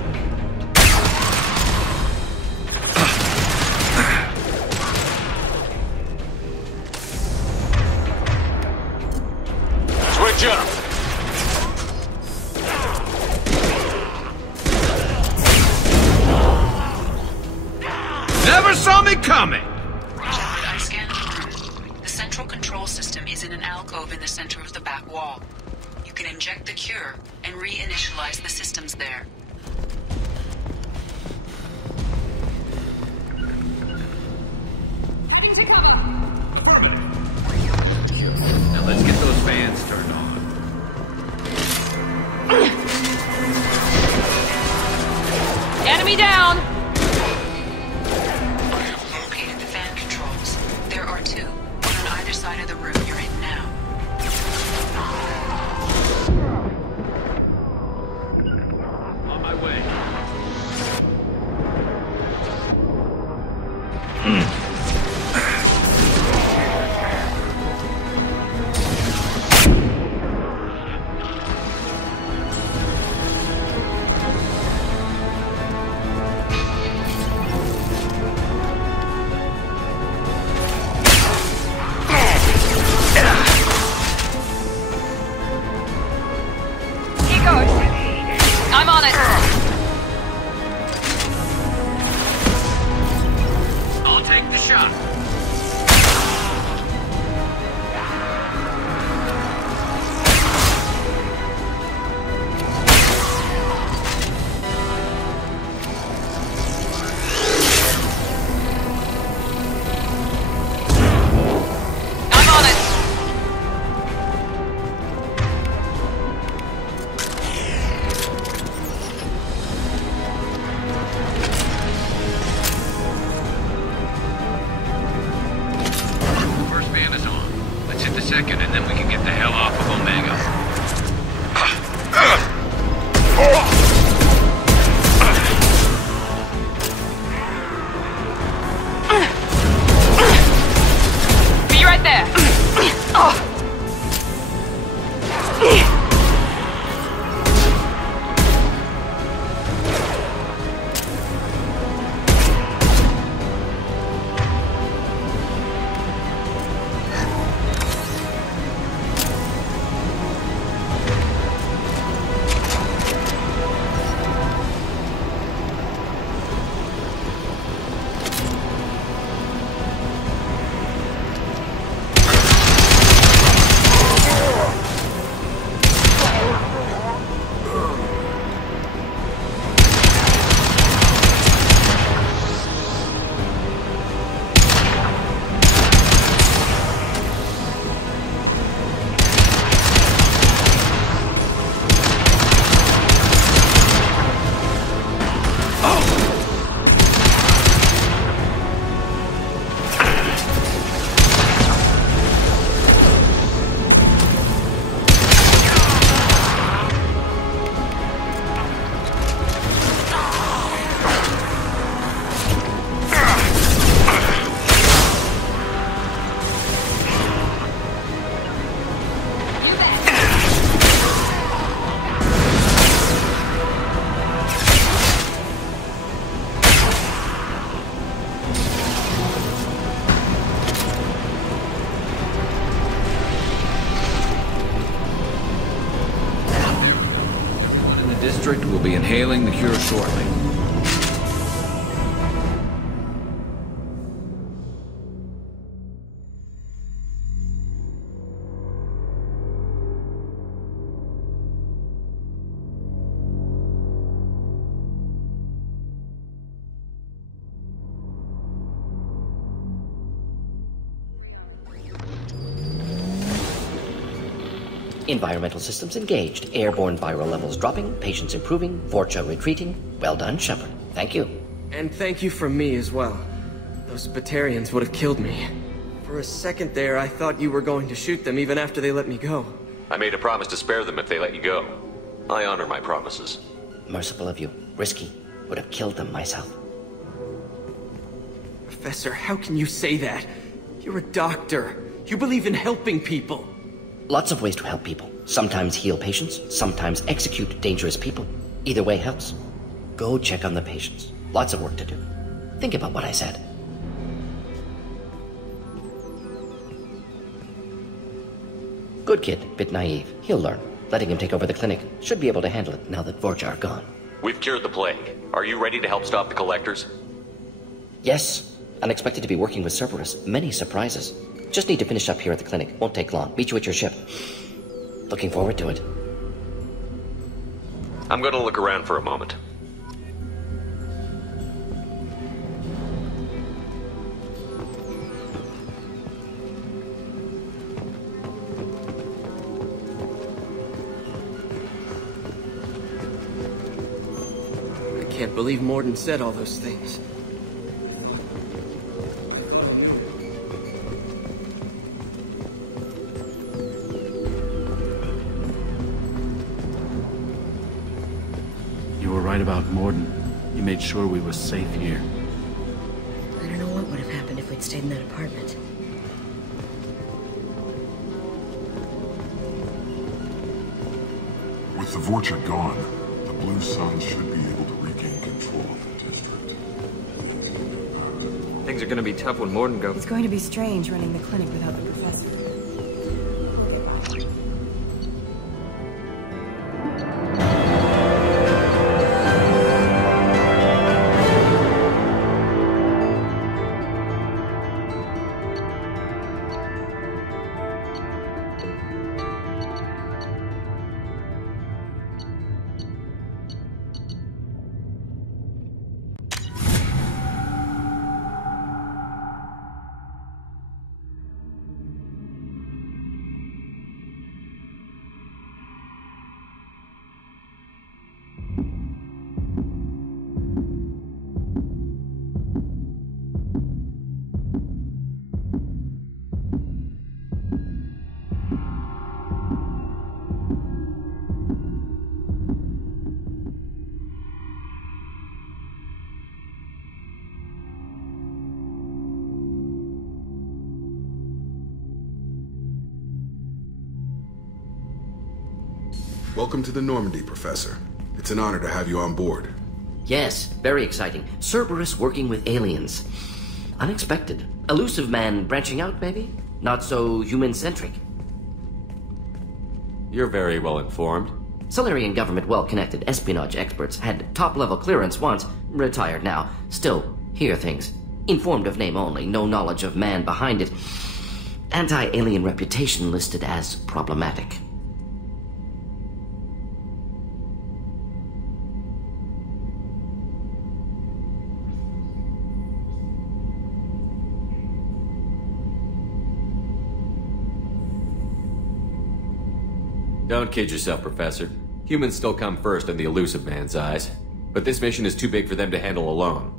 Switch up! Never saw me coming! I scanned the room. The central control system is in an alcove in the center of the back wall. You can inject the cure and reinitialize the systems there. Now let's get those fans turned on. Enemy down! I have located the fan controls. There are two, one on either side of the room you're in now. On my way. I'm on it. I'll take the shot. I'm on it. First man is on. Let's hit the second, and then we can get the hell off of Omega. district will be inhaling the cure shortly. Environmental systems engaged. Airborne viral levels dropping. Patients improving. Vorcha retreating. Well done, Shepard. Thank you. And thank you from me as well. Those Batarians would have killed me. For a second there, I thought you were going to shoot them even after they let me go. I made a promise to spare them if they let you go. I honor my promises. Merciful of you. Risky. Would have killed them myself. Professor, how can you say that? You're a doctor. You believe in helping people. Lots of ways to help people. Sometimes heal patients, sometimes execute dangerous people. Either way helps. Go check on the patients. Lots of work to do. Think about what I said. Good kid, bit naive. He'll learn. Letting him take over the clinic. Should be able to handle it now that Vorcha are gone. We've cured the plague. Are you ready to help stop the collectors? Yes. Unexpected to be working with Cerberus. Many surprises. Just need to finish up here at the clinic. Won't take long. Meet you at your ship. Looking forward to it. I'm gonna look around for a moment. I can't believe Morden said all those things. Right about Morden. You made sure we were safe here. I don't know what would have happened if we'd stayed in that apartment. With the Vorcha gone, the Blue Suns should be able to regain control of the district. Things are gonna be tough when Morton goes. It's going to be strange running the clinic without the professor. Welcome to the Normandy, Professor. It's an honor to have you on board. Yes, very exciting. Cerberus working with aliens. Unexpected. Elusive man branching out, maybe? Not so human-centric. You're very well informed. Solarian government well-connected espionage experts had top-level clearance once, retired now. Still, hear things. Informed of name only, no knowledge of man behind it. Anti-alien reputation listed as problematic. Don't kid yourself, Professor. Humans still come first in the elusive man's eyes. But this mission is too big for them to handle alone.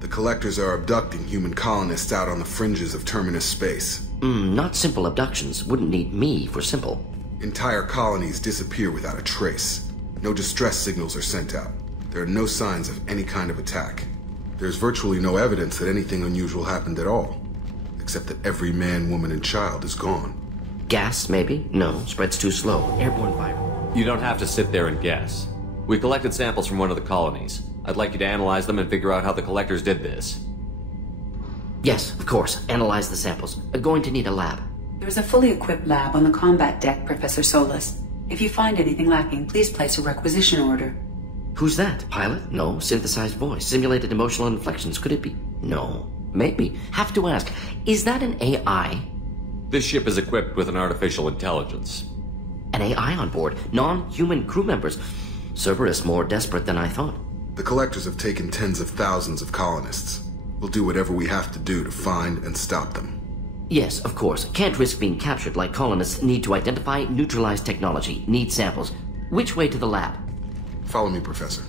The Collectors are abducting human colonists out on the fringes of Terminus space. Not simple abductions. Wouldn't need me for simple. Entire colonies disappear without a trace. No distress signals are sent out. There are no signs of any kind of attack. There's virtually no evidence that anything unusual happened at all. Except that every man, woman, and child is gone. Gas, maybe? No, spreads too slow. Airborne virus. You don't have to sit there and guess. We collected samples from one of the colonies. I'd like you to analyze them and figure out how the Collectors did this. Yes, of course. Analyze the samples. Going to need a lab. There's a fully equipped lab on the combat deck, Professor Solis. If you find anything lacking, please place a requisition order. Who's that? Pilot? No. Synthesized voice. Simulated emotional inflections. Could it be? No. Maybe. Have to ask. Is that an AI? This ship is equipped with an artificial intelligence. An AI on board? Non-human crew members? Cerberus more desperate than I thought. The Collectors have taken tens of thousands of colonists. We'll do whatever we have to do to find and stop them. Yes, of course. Can't risk being captured like colonists. Need to identify, neutralize technology. Need samples. Which way to the lab? Follow me, Professor.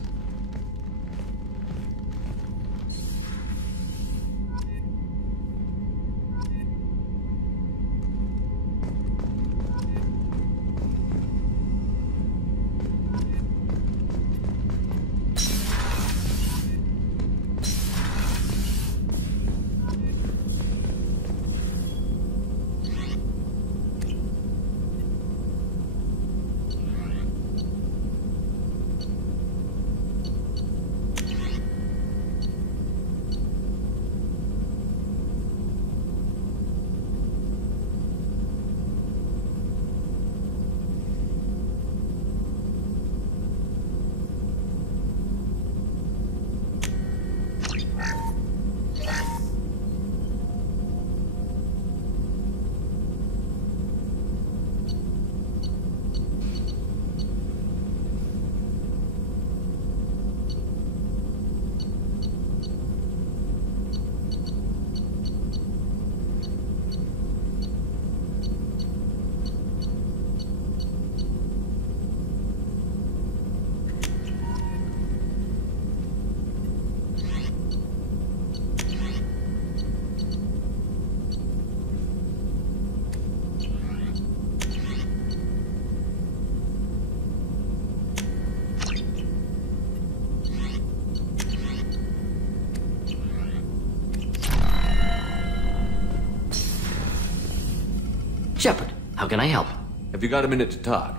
Shepard, how can I help? Have you got a minute to talk?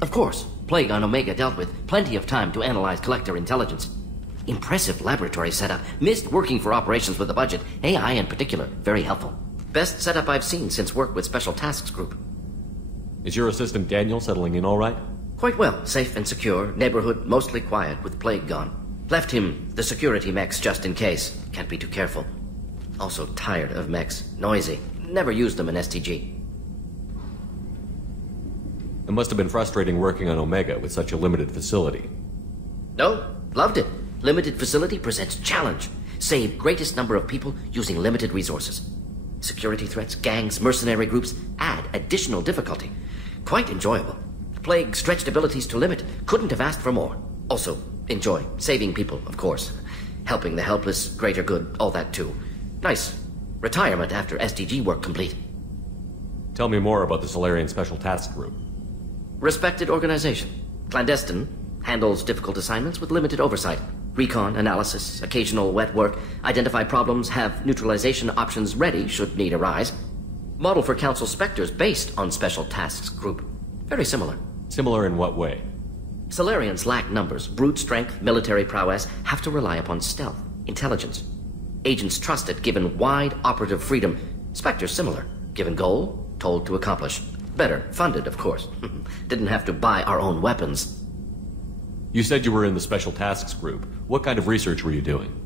Of course. Plague on Omega dealt with. Plenty of time to analyze Collector intelligence. Impressive laboratory setup. Missed working for operations with a budget. AI in particular. Very helpful. Best setup I've seen since work with Special Tasks Group. Is your assistant Daniel settling in all right? Quite well. Safe and secure. Neighborhood mostly quiet with Plague gone. Left him the security mechs just in case. Can't be too careful. Also tired of mechs. Noisy. Never used them in STG. It must have been frustrating working on Omega with such a limited facility. No, loved it. Limited facility presents challenge. Save greatest number of people using limited resources. Security threats, gangs, mercenary groups add additional difficulty. Quite enjoyable. Plague stretched abilities to limit. Couldn't have asked for more. Also, enjoy. Saving people, of course. Helping the helpless, greater good, all that too. Nice. Retirement after STG work complete. Tell me more about the Solarian Special Task Group. Respected organization. Clandestine. Handles difficult assignments with limited oversight. Recon, analysis, occasional wet work. Identify problems, have neutralization options ready should need arise. Model for Council Spectres based on Special Tasks Group. Very similar. Similar in what way? Solarians lack numbers, brute strength, military prowess, have to rely upon stealth, intelligence. Agents trusted, given wide operative freedom. Spectres similar, given goal, told to accomplish. Better, funded, of course. Didn't have to buy our own weapons. You said you were in the Special Tasks Group. What kind of research were you doing?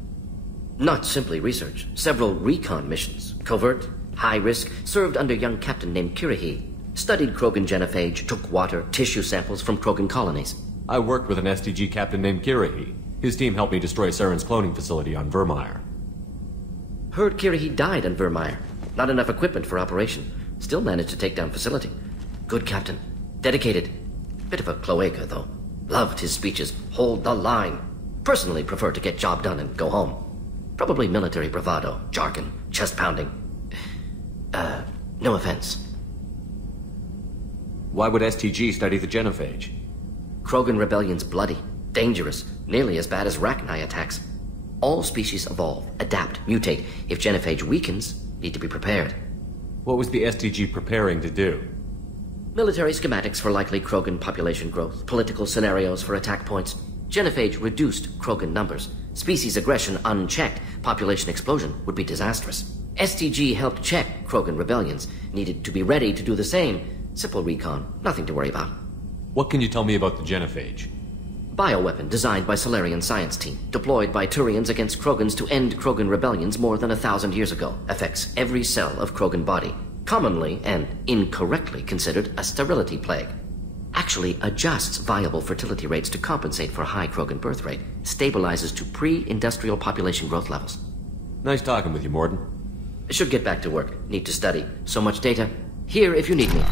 Not simply research. Several recon missions. Covert, high risk, served under young captain named Kirihi. Studied Krogan genophage, took water, tissue samples from Krogan colonies. I worked with an STG captain named Kirihi. His team helped me destroy Saren's cloning facility on Vermeer. Heard Kirihi died on Vermeer. Not enough equipment for operation. Still managed to take down facility. Good captain. Dedicated. Bit of a cloaca, though. Loved his speeches. Hold the line. Personally prefer to get job done and go home. Probably military bravado, jargon, chest pounding. No offense. Why would STG study the genophage? Krogan rebellion's bloody, dangerous, nearly as bad as Rachni attacks. All species evolve, adapt, mutate. If genophage weakens, need to be prepared. What was the STG preparing to do? Military schematics for likely Krogan population growth, political scenarios for attack points. Genophage reduced Krogan numbers. Species aggression unchecked, population explosion would be disastrous. STG helped check Krogan rebellions, needed to be ready to do the same. Simple recon, nothing to worry about. What can you tell me about the genophage? Bioweapon designed by Solarian science team, deployed by Turians against Krogans to end Krogan rebellions more than 1,000 years ago. Affects every cell of Krogan body. Commonly and incorrectly considered a sterility plague. Actually adjusts viable fertility rates to compensate for a high Krogan birth rate. Stabilizes to pre-industrial population growth levels. Nice talking with you, Morden. Should get back to work. Need to study. So much data. Here if you need me.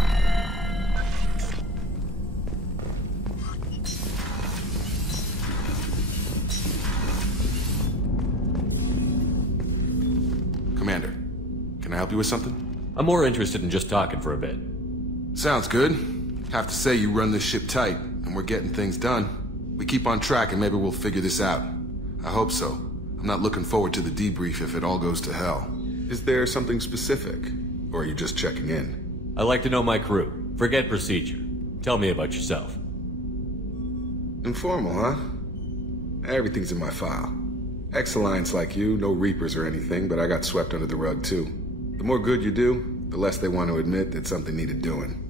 Commander, can I help you with something? I'm more interested in just talking for a bit. Sounds good. Have to say you run this ship tight, and we're getting things done. We keep on track and maybe we'll figure this out. I hope so. I'm not looking forward to the debrief if it all goes to hell. Is there something specific? Or are you just checking in? I like to know my crew. Forget procedure. Tell me about yourself. Informal, huh? Everything's in my file. Ex-Alliance like you, no Reapers or anything, but I got swept under the rug too. The more good you do, the less they want to admit that something needed doing.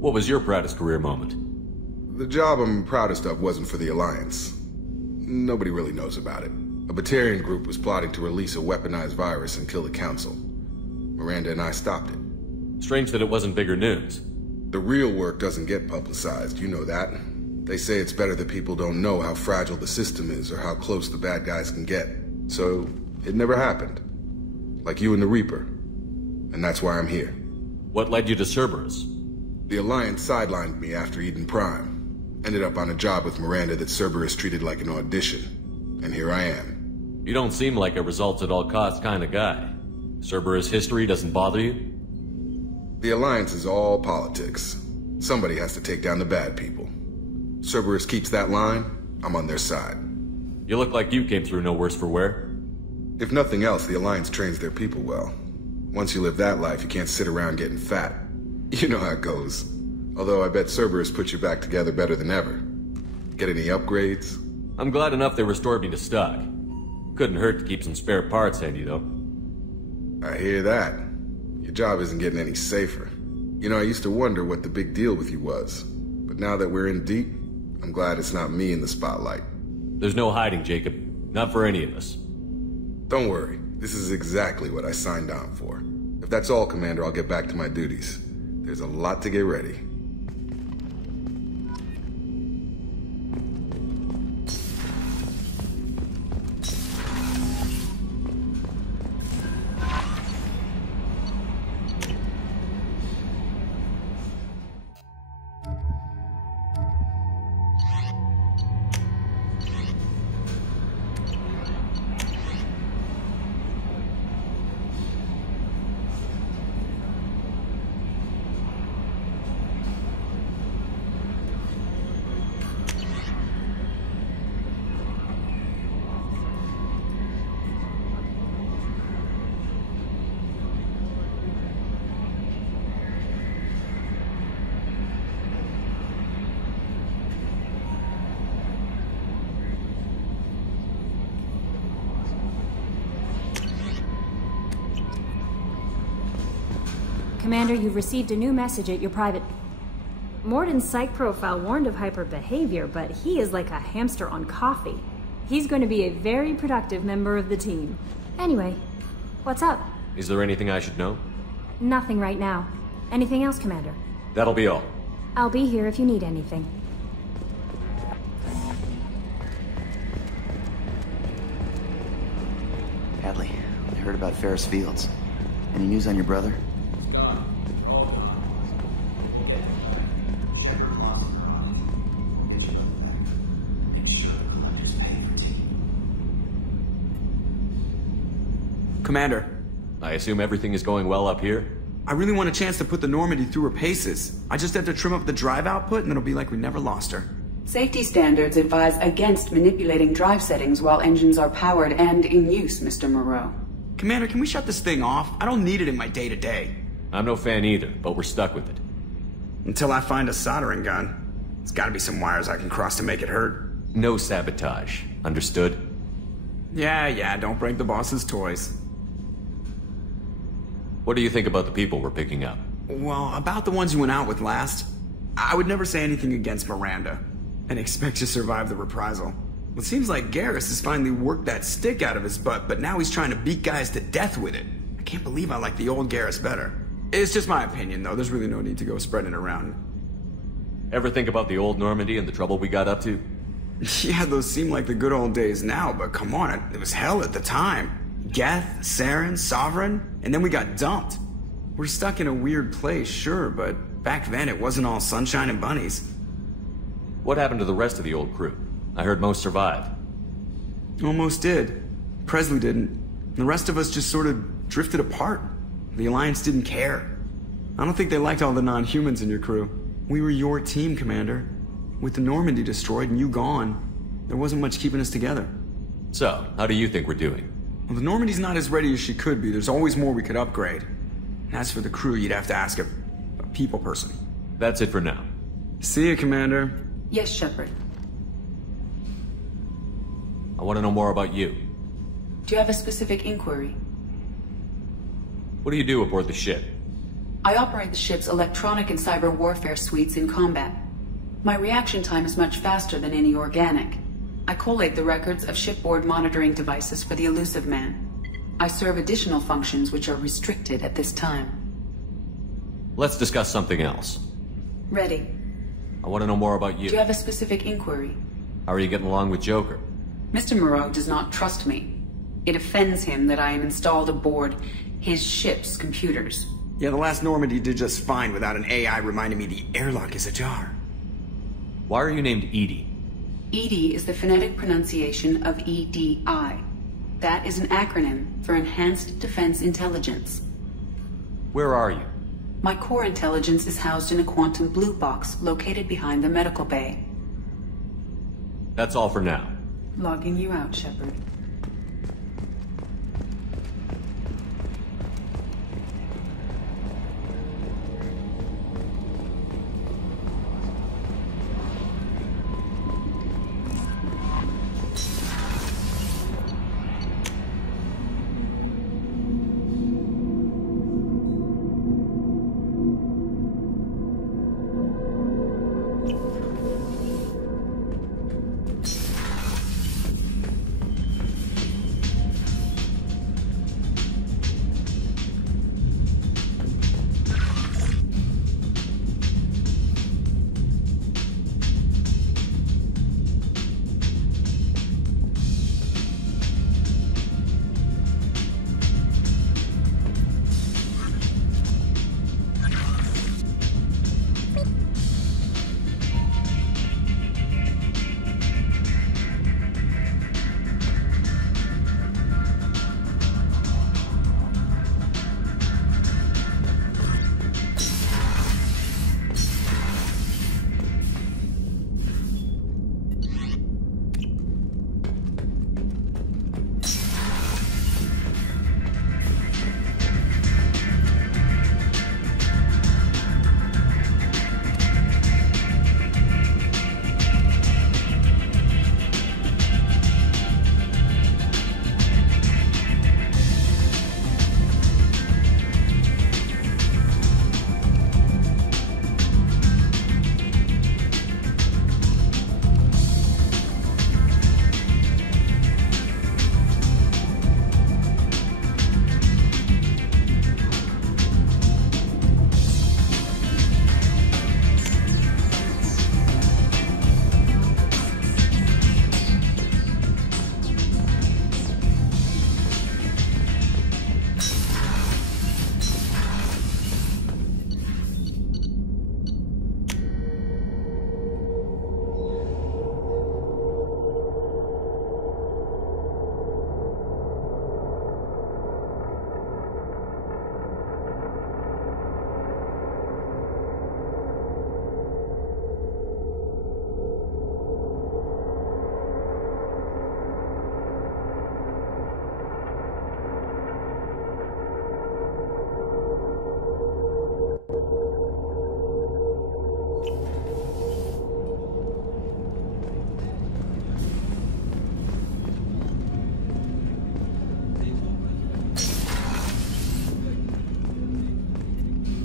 What was your proudest career moment? The job I'm proudest of wasn't for the Alliance. Nobody really knows about it. A Batarian group was plotting to release a weaponized virus and kill the Council. Miranda and I stopped it. Strange that it wasn't bigger news. The real work doesn't get publicized, you know that. They say it's better that people don't know how fragile the system is or how close the bad guys can get. So, it never happened. Like you and the Reaper. And that's why I'm here. What led you to Cerberus? The Alliance sidelined me after Eden Prime. Ended up on a job with Miranda that Cerberus treated like an audition. And here I am. You don't seem like a results-at-all-costs kind of guy. Cerberus history doesn't bother you? The Alliance is all politics. Somebody has to take down the bad people. Cerberus keeps that line, I'm on their side. You look like you came through no worse for wear. If nothing else, the Alliance trains their people well. Once you live that life, you can't sit around getting fat. You know how it goes. Although I bet Cerberus put you back together better than ever. Get any upgrades? I'm glad enough they restored me to stock. Couldn't hurt to keep some spare parts handy, though. I hear that. Your job isn't getting any safer. You know, I used to wonder what the big deal with you was. But now that we're in deep, I'm glad it's not me in the spotlight. There's no hiding, Jacob. Not for any of us. Don't worry. This is exactly what I signed on for. If that's all, Commander, I'll get back to my duties. There's a lot to get ready. Commander, you've received a new message at your private... Morton's psych profile warned of hyper behavior, but he is like a hamster on coffee. He's going to be a very productive member of the team. Anyway, what's up? Is there anything I should know? Nothing right now. Anything else, Commander? That'll be all. I'll be here if you need anything. Hadley, I heard about Ferris Fields. Any news on your brother? Commander. I assume everything is going well up here? I really want a chance to put the Normandy through her paces. I just have to trim up the drive output and it'll be like we never lost her. Safety standards advise against manipulating drive settings while engines are powered and in use, Mr. Moreau. Commander, can we shut this thing off? I don't need it in my day-to-day. I'm no fan either, but we're stuck with it. Until I find a soldering gun. There's gotta be some wires I can cross to make it hurt. No sabotage. Understood? Yeah, don't break the boss's toys. What do you think about the people we're picking up? Well, about the ones you went out with last, I would never say anything against Miranda, and expect to survive the reprisal. It seems like Garrus has finally worked that stick out of his butt, but now he's trying to beat guys to death with it. I can't believe I like the old Garrus better. It's just my opinion, though. There's really no need to go spreading it around. Ever think about the old Normandy and the trouble we got up to? Yeah, those seem like the good old days now, but come on, it was hell at the time. Geth, Saren, Sovereign, and then we got dumped. We're stuck in a weird place, sure, but back then it wasn't all sunshine and bunnies. What happened to the rest of the old crew? I heard most survived. Almost did. Presley didn't. The rest of us just sort of drifted apart. The Alliance didn't care. I don't think they liked all the non-humans in your crew. We were your team, Commander. With the Normandy destroyed and you gone, there wasn't much keeping us together. So, how do you think we're doing? Well, the Normandy's not as ready as she could be. There's always more we could upgrade. And as for the crew, you'd have to ask a people person. That's it for now. See you, Commander. Yes, Shepard. I want to know more about you. Do you have a specific inquiry? What do you do aboard the ship? I operate the ship's electronic and cyber warfare suites in combat. My reaction time is much faster than any organic. I collate the records of shipboard monitoring devices for the elusive man. I serve additional functions which are restricted at this time. Let's discuss something else. Ready. I want to know more about you. Do you have a specific inquiry? How are you getting along with Joker? Mr. Moreau does not trust me. It offends him that I am installed aboard his ship's computers. Yeah, the last Normandy did just fine without an AI reminding me the airlock is ajar. Why are you named Edie? EDI is the phonetic pronunciation of EDI. That is an acronym for Enhanced Defense Intelligence. Where are you? My core intelligence is housed in a quantum blue box located behind the medical bay. That's all for now. Logging you out, Shepard.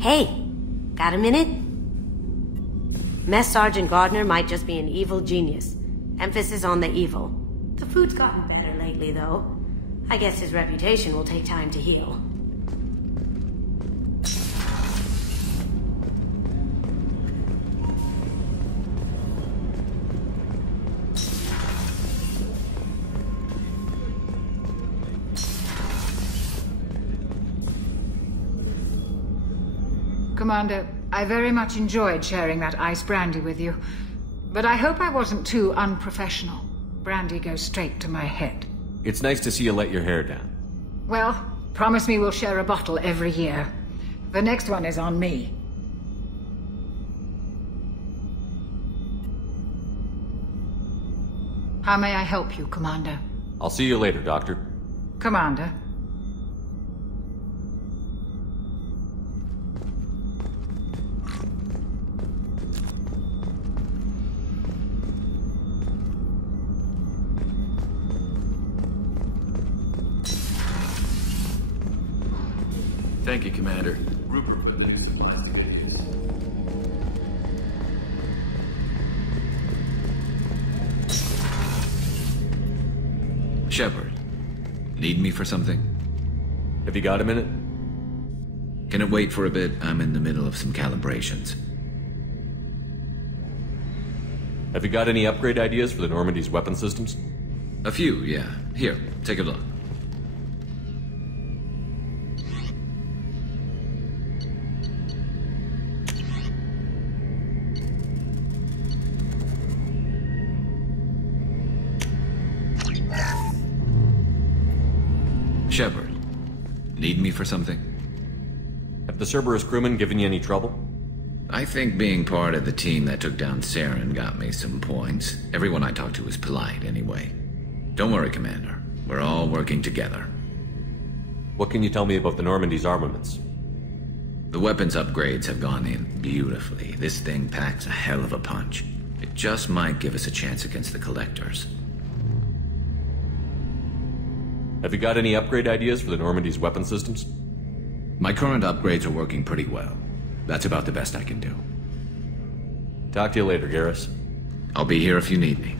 Hey, got a minute? Mess Sergeant Gardner might just be an evil genius. Emphasis on the evil. The food's gotten better lately, though. I guess his reputation will take time to heal. Commander, I very much enjoyed sharing that ice brandy with you. But I hope I wasn't too unprofessional. Brandy goes straight to my head. It's nice to see you let your hair down. Well, promise me we'll share a bottle every year. The next one is on me. How may I help you, Commander? I'll see you later, Doctor. Commander. Thank you, Commander. Rupert, supplies to get these. Shepard, need me for something? Have you got a minute? Can it wait for a bit? I'm in the middle of some calibrations. Have you got any upgrade ideas for the Normandy's weapon systems? A few, yeah. Here, take a look. Shepard, need me for something? Have the Cerberus crewmen given you any trouble? I think being part of the team that took down Saren got me some points. Everyone I talked to was polite, anyway. Don't worry, Commander. We're all working together. What can you tell me about the Normandy's armaments? The weapons upgrades have gone in beautifully. This thing packs a hell of a punch. It just might give us a chance against the Collectors. Have you got any upgrade ideas for the Normandy's weapon systems? My current upgrades are working pretty well. That's about the best I can do. Talk to you later, Garrus. I'll be here if you need me.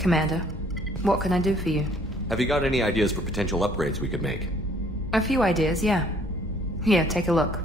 Commander, what can I do for you? Have you got any ideas for potential upgrades we could make? A few ideas, yeah. Here, take a look.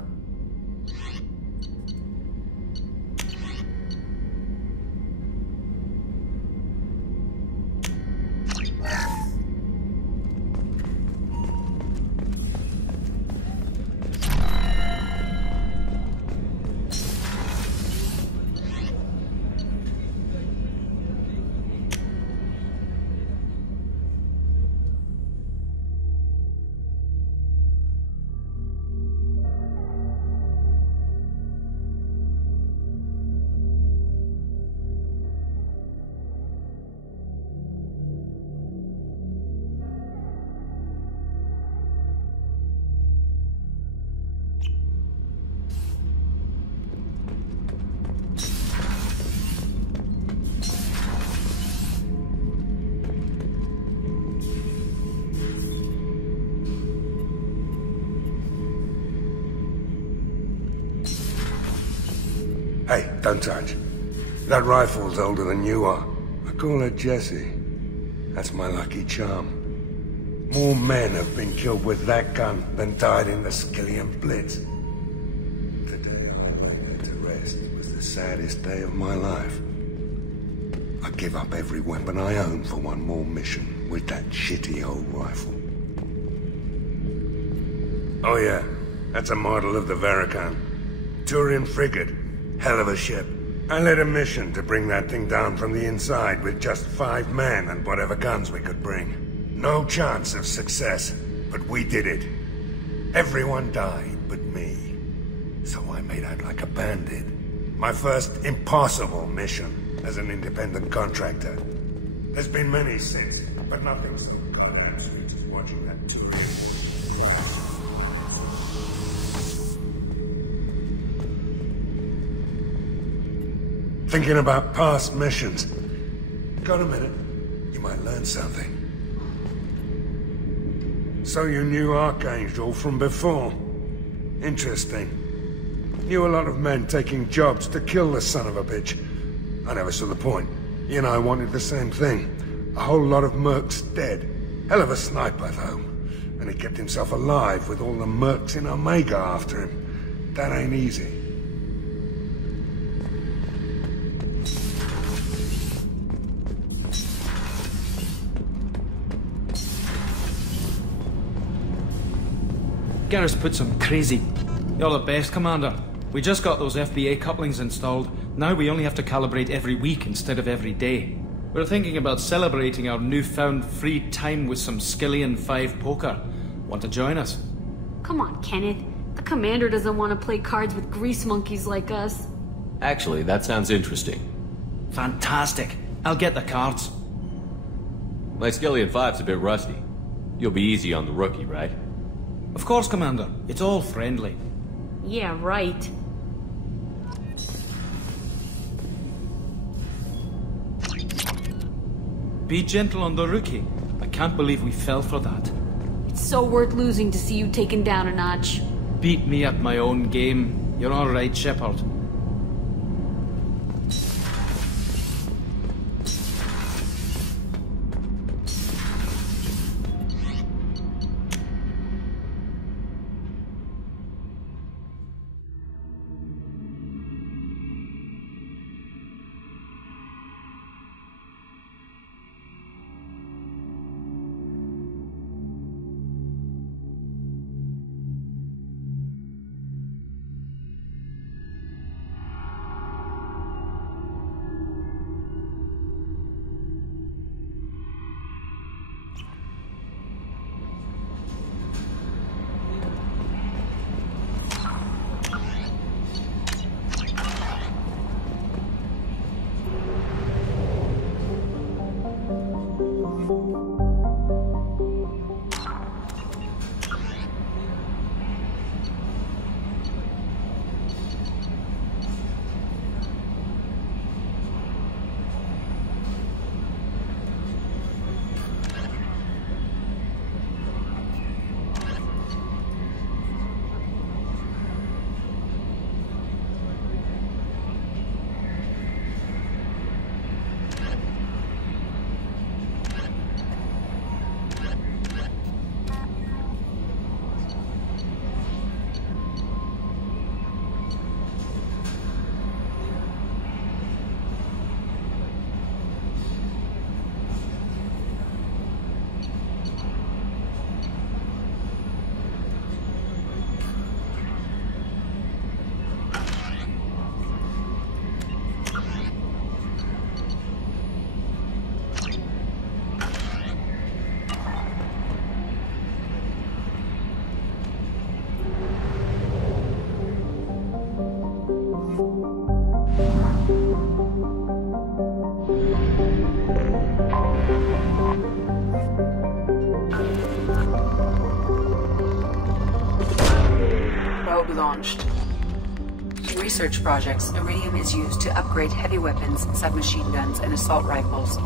Hey, don't touch. That rifle's older than you are. I call her Jessie. That's my lucky charm. More men have been killed with that gun than died in the Skillian Blitz. The day I went to rest was the saddest day of my life. I give up every weapon I own for one more mission with that shitty old rifle. Oh yeah, that's a model of the Paragon. Turian frigate. Hell of a ship. I led a mission to bring that thing down from the inside with just 5 men and whatever guns we could bring. No chance of success, but we did it. Everyone died but me. So I made out like a bandit. My first impossible mission as an independent contractor. There's been many since, but nothing so goddamn sweet as watching that Torii crash. Thinking about past missions. Got a minute? You might learn something. So you knew Archangel from before? Interesting. Knew a lot of men taking jobs to kill the son of a bitch. I never saw the point. You and I wanted the same thing. A whole lot of mercs dead. Hell of a sniper, though. And he kept himself alive with all the mercs in Omega after him. That ain't easy. Garrus put some crazy... You're the best, Commander. We just got those FBA couplings installed. Now we only have to calibrate every week instead of every day. We're thinking about celebrating our newfound free time with some Skillian 5 poker. Want to join us? Come on, Kenneth. The Commander doesn't want to play cards with grease monkeys like us. Actually, that sounds interesting. Fantastic. I'll get the cards. My Skillian 5's a bit rusty. You'll be easy on the rookie, right? Of course, Commander. It's all friendly. Yeah, right. Be gentle on the rookie. I can't believe we fell for that. It's so worth losing to see you taken down a notch. Beat me at my own game. You're all right, Shepard. Launched. In research projects, iridium is used to upgrade heavy weapons, submachine guns, and assault rifles.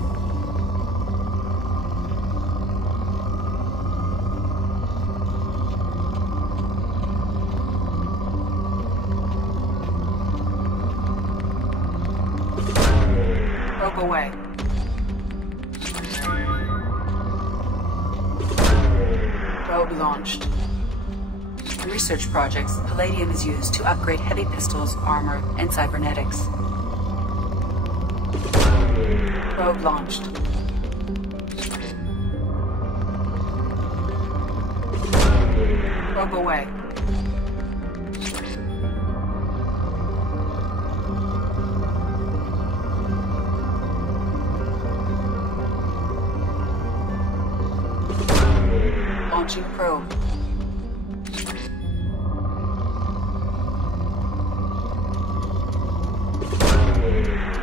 Probe away. Probe launched. In research projects, palladium is used to upgrade heavy pistols, armor, and cybernetics. Probe launched. Probe away. Launching probe.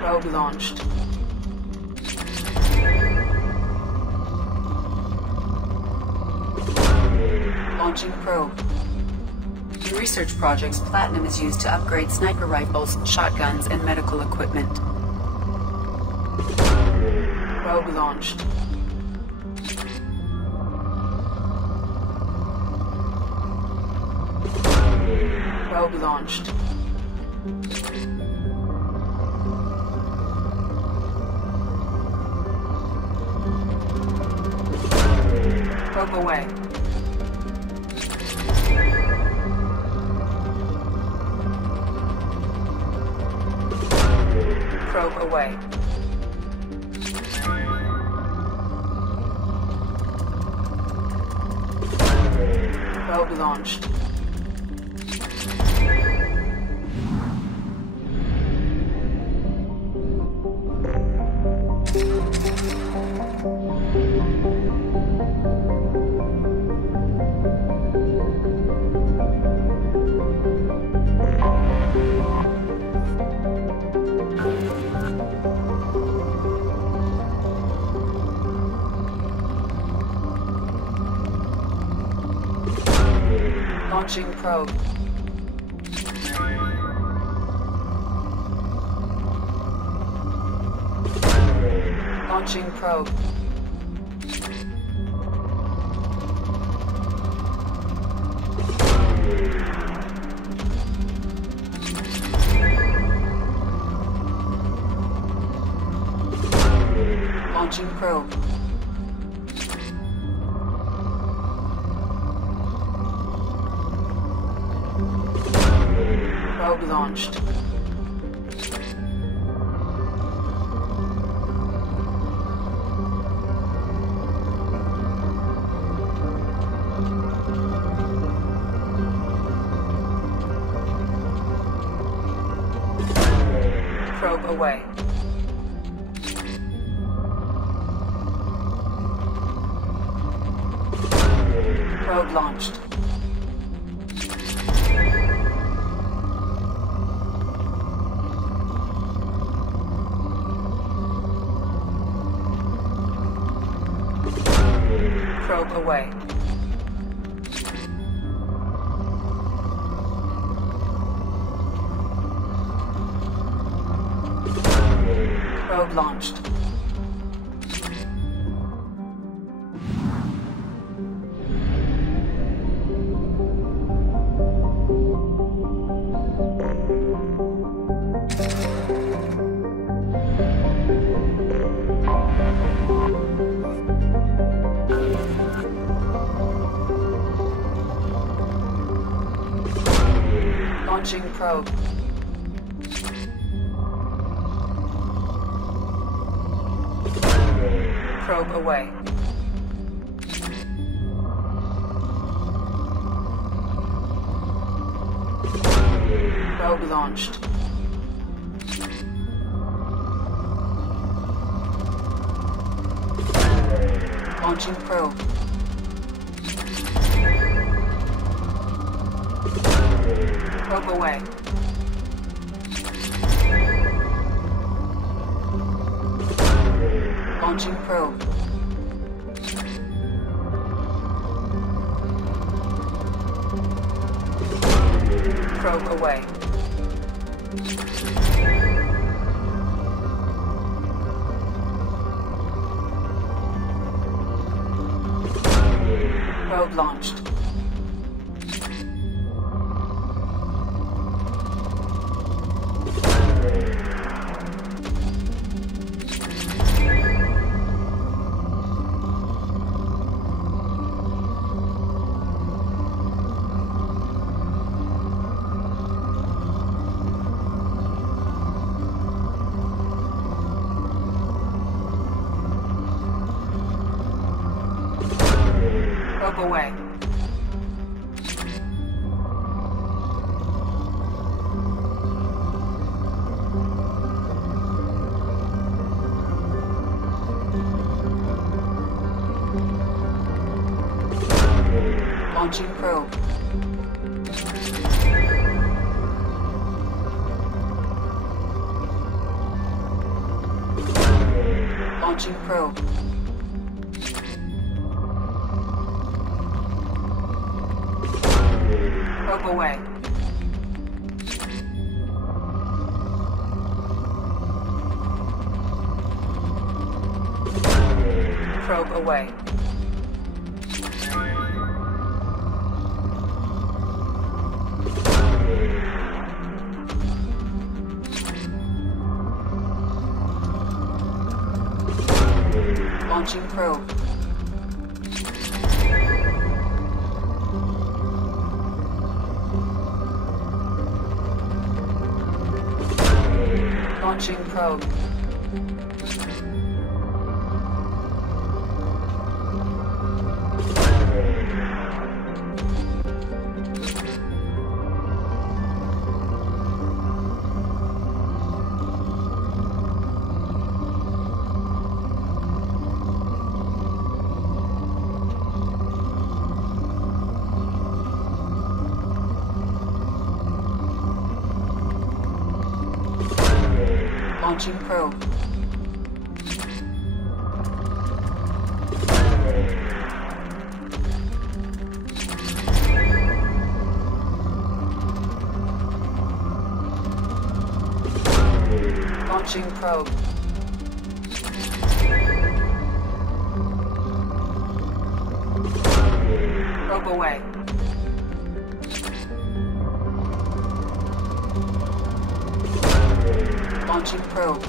Probe launched. Launching probe. In research projects, platinum is used to upgrade sniper rifles, shotguns, and medical equipment. Probe launched. Probe launched. Probe away. Probe away. Probe launched. Launching probe. Launching probe. Launching probe. Probe launched. Probe away. Probe launched. Probe away. Probe launched. Launching probe. Probe away. Probe launched. Launching probe. Probe away. Launching probe. Probe away. Probe launched. Probe away. Launching probe. Launching probe. Probe away. Probe away. Launching probe. Launching probe. Launching probe. Launching probe. Probe away. Launching probe.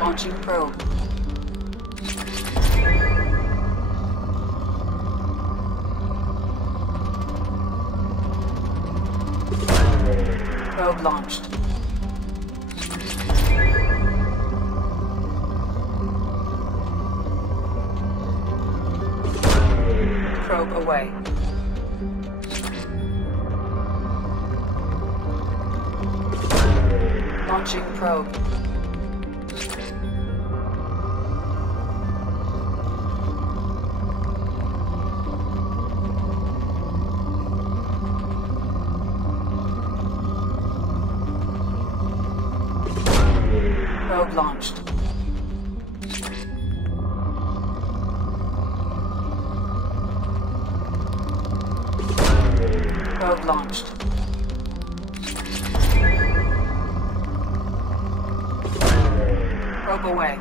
Launching probe. Probe launched. Probe away. Launching probe. Probe launched. Probe launched. Probe away.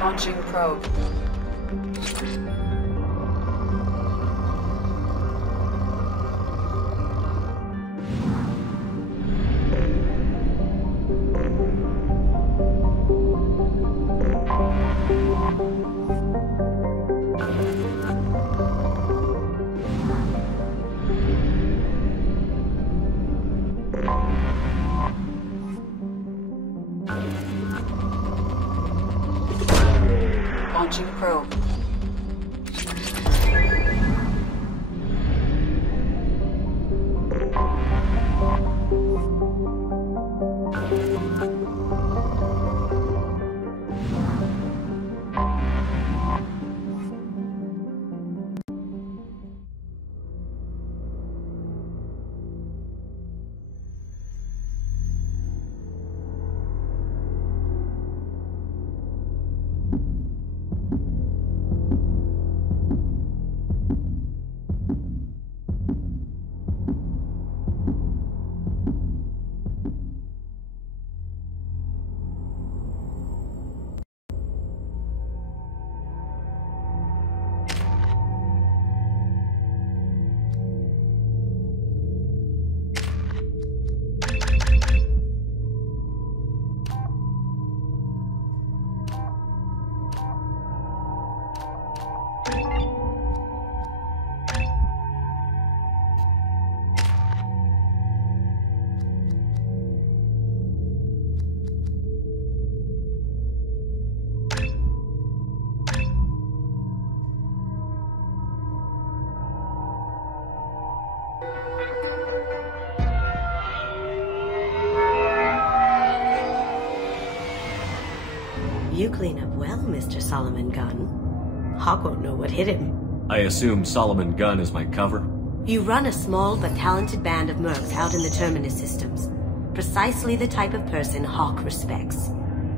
Launching probe. Launching probe. You clean up well, Mr. Solomon Gunn. Hawk won't know what hit him. I assume Solomon Gunn is my cover? You run a small but talented band of mercs out in the Terminus systems. Precisely the type of person Hawk respects.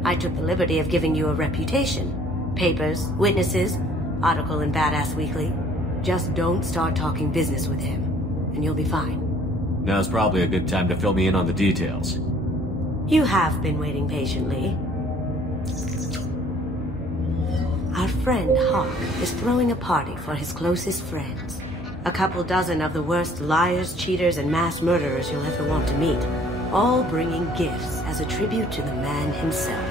I took the liberty of giving you a reputation. Papers, witnesses, article in Badass Weekly. Just don't start talking business with him, and you'll be fine. Now's probably a good time to fill me in on the details. You have been waiting patiently. Our friend Hawk is throwing a party for his closest friends. A couple dozen of the worst liars, cheaters, and mass murderers you'll ever want to meet. All bringing gifts as a tribute to the man himself.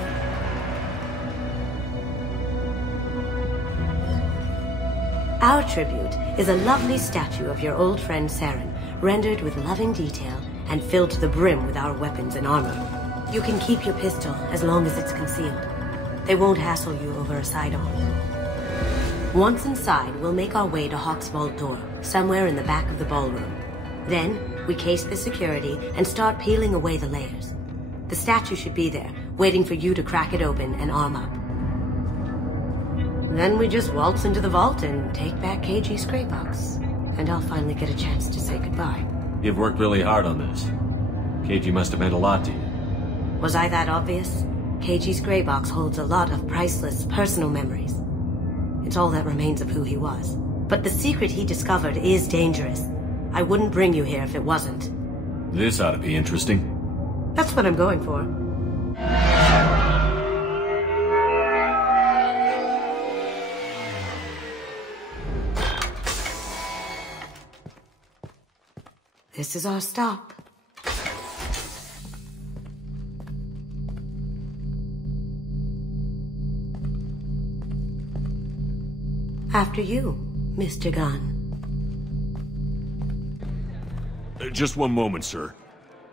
Our tribute is a lovely statue of your old friend Sara, rendered with loving detail and filled to the brim with our weapons and armor. You can keep your pistol as long as it's concealed. They won't hassle you over a sidearm. Once inside, we'll make our way to Hawk's vault door, somewhere in the back of the ballroom. Then, we case the security and start peeling away the layers. The statue should be there, waiting for you to crack it open and arm up. Then we just waltz into the vault and take back KG's gray box. And I'll finally get a chance to say goodbye. You've worked really hard on this. KG must have meant a lot to you. Was I that obvious? KG's gray box holds a lot of priceless personal memories. It's all that remains of who he was. But the secret he discovered is dangerous. I wouldn't bring you here if it wasn't. This ought to be interesting. That's what I'm going for. This is our stop. After you, Mr. Gunn. Just one moment, sir.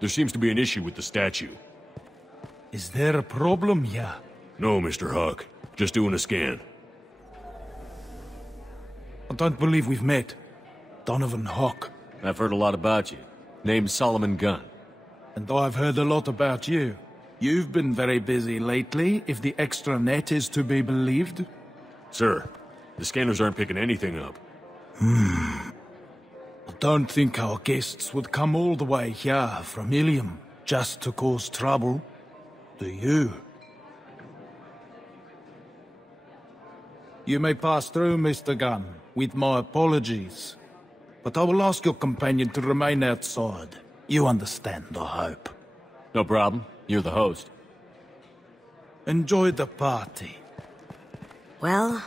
There seems to be an issue with the statue. Is there a problem here? No, Mr. Hawk. Just doing a scan. I don't believe we've met. Donovan Hawk. I've heard a lot about you. Name's Solomon Gunn. And I've heard a lot about you. You've been very busy lately, if the extranet is to be believed. Sir, the scanners aren't picking anything up. I don't think our guests would come all the way here from Ilium just to cause trouble. Do you? You may pass through, Mr. Gunn, with my apologies. But I will ask your companion to remain outside. You understand, I hope. No problem. You're the host. Enjoy the party. Well,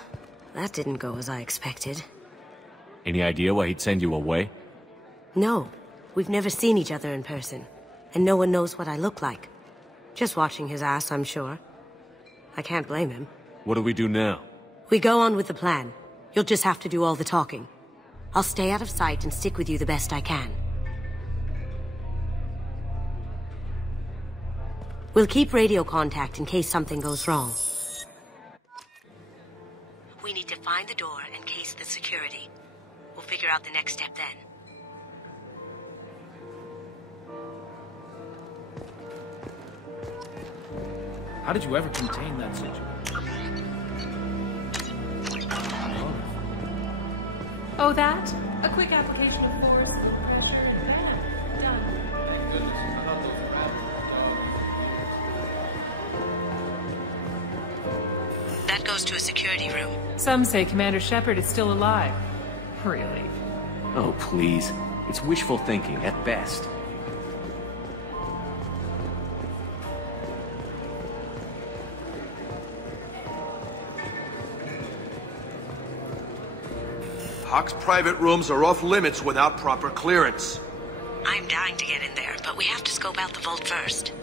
that didn't go as I expected. Any idea why he'd send you away? No. We've never seen each other in person. And no one knows what I look like. Just watching his ass, I'm sure. I can't blame him. What do we do now? We go on with the plan. You'll just have to do all the talking. I'll stay out of sight and stick with you the best I can. We'll keep radio contact in case something goes wrong. We need to find the door and case the security. We'll figure out the next step then. How did you ever contain that situation? Oh, that? A quick application of force. Done. Thank goodness. I thought those were That goes to a security room. Some say Commander Shepard is still alive. Really? Oh, please. It's wishful thinking at best. Hawk's private rooms are off limits without proper clearance. I'm dying to get in there, but we have to scope out the vault first.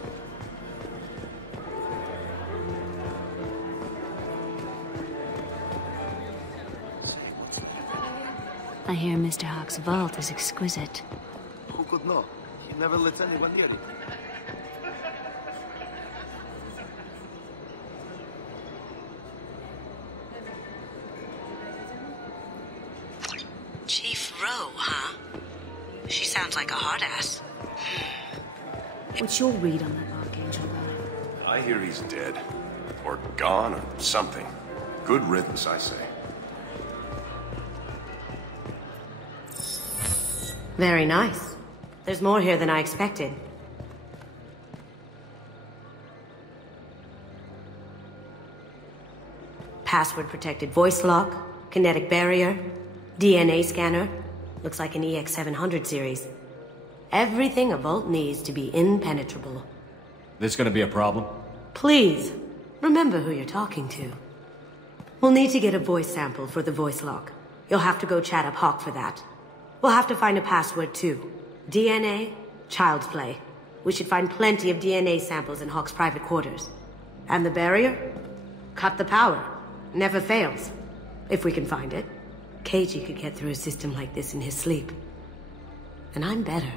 I hear Mr. Hawk's vault is exquisite. Who could know? He never lets anyone near it. Chief Rowe, huh? She sounds like a hard ass. What's your read on that Archangel? I hear he's dead. Or gone, or something. Good riddance, I say. Very nice. There's more here than I expected. Password-protected voice lock, kinetic barrier, DNA scanner. Looks like an EX700 series. Everything a Vault needs to be impenetrable. This gonna be a problem? Please, remember who you're talking to. We'll need to get a voice sample for the voice lock. You'll have to go chat up Hawk for that. We'll have to find a password too. DNA, child's play. We should find plenty of DNA samples in Hawk's private quarters. And the barrier? Cut the power. Never fails. If we can find it. KG could get through a system like this in his sleep. And I'm better.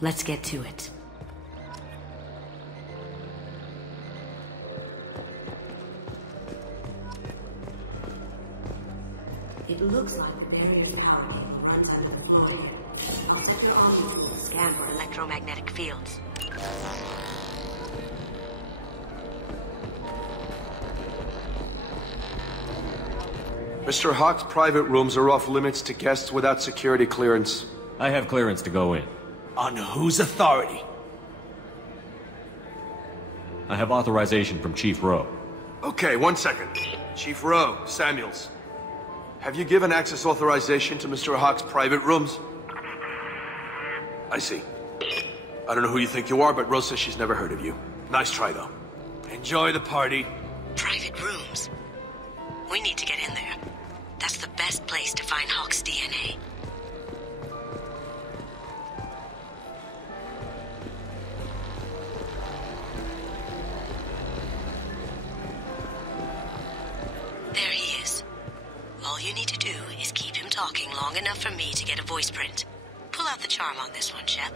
Let's get to it. It looks like the barrier's power cable runs under the floor here. I'll set your arms to scan for electromagnetic fields. Mr. Hawk's private rooms are off limits to guests without security clearance. I have clearance to go in. On whose authority? I have authorization from Chief Rowe. Okay, 1 second. Chief Rowe, Samuels. Have you given access authorization to Mr. Hawk's private rooms? I see. I don't know who you think you are, but Rose says she's never heard of you. Nice try, though. Enjoy the party. Private rooms. We need to get in there. That's the best place to find Hawk's DNA. There he is. All you need to do is keep him talking long enough for me to get a voice print. Pull out the charm on this one, Shep.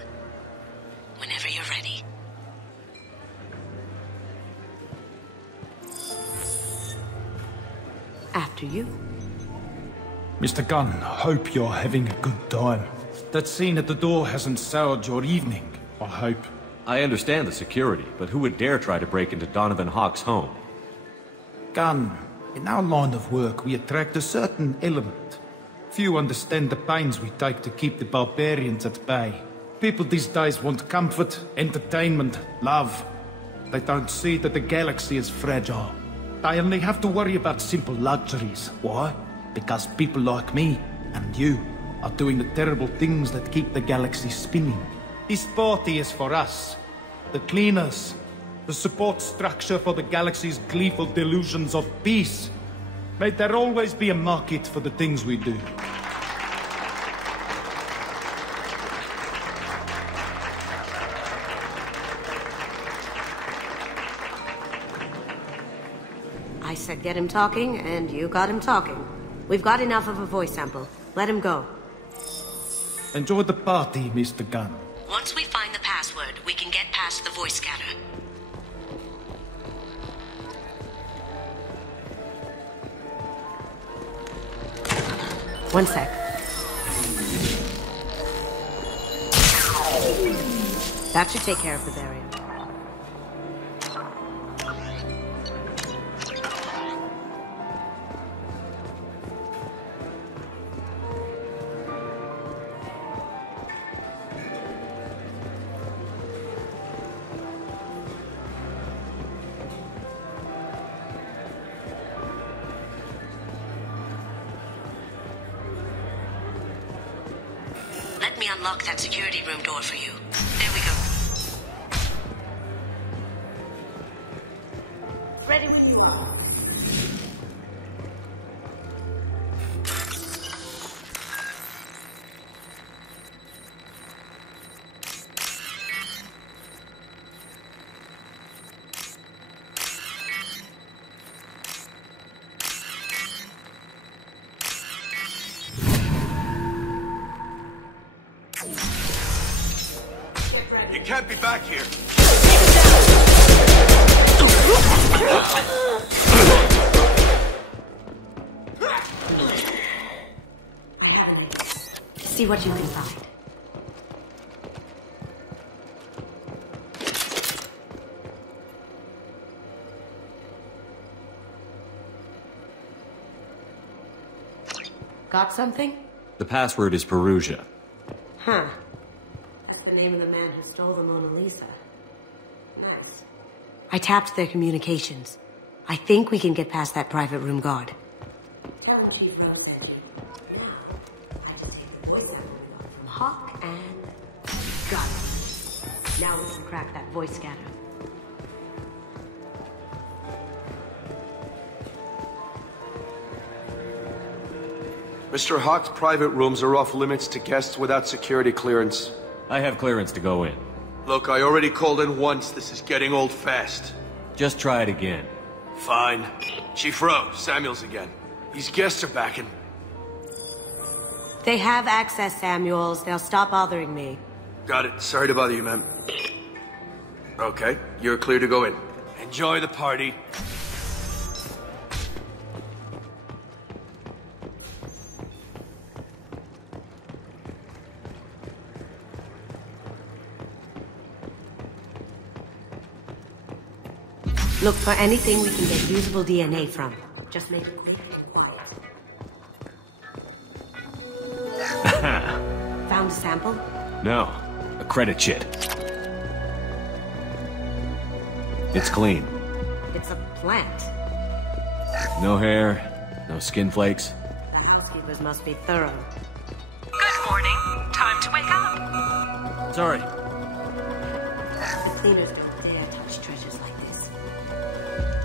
Whenever you're ready. After you. Mr. Gunn, hope you're having a good time. That scene at the door hasn't soured your evening, I hope. I understand the security, but who would dare try to break into Donovan Hawk's home? Gunn, in our line of work, we attract a certain element. Few understand the pains we take to keep the barbarians at bay. People these days want comfort, entertainment, love. They don't see that the galaxy is fragile. They only have to worry about simple luxuries. Why? Because people like me and you are doing the terrible things that keep the galaxy spinning. This party is for us, the cleaners, the support structure for the galaxy's gleeful delusions of peace. May there always be a market for the things we do. I said get him talking, and you got him talking. We've got enough of a voice sample. Let him go. Enjoy the party, Mr. Gunn. Once we find the password, we can get past the voice scanner. One sec. That should take care of the barrier. Let me unlock that security room door for you. There we go. Ready when you are. You can't be back here. I have it. See what you can find. Got something? The password is Perugia. Huh. That's the name of the man who stole the Mona Lisa. Nice. I tapped their communications. I think we can get past that private room guard. Tell him Chief Rose sent you. Now, I just take the voice sample we got from Hawk and... got it. Now we can crack that voice scanner. Mr. Hawk's private rooms are off limits to guests without security clearance. I have clearance to go in. Look, I already called in once. This is getting old fast. Just try it again. Fine. Chief Rowe, Samuels again. These guests are back in. They have access, Samuels. They'll stop bothering me. Got it. Sorry to bother you, ma'am. Okay, you're clear to go in. Enjoy the party. Look for anything we can get usable DNA from. Just make it quick and quiet. Found a sample? No. A credit chit. It's clean. It's a plant. No hair, no skin flakes. The housekeepers must be thorough. Good morning. Time to wake up. Sorry. The cleaners don't dare touch treasures like this.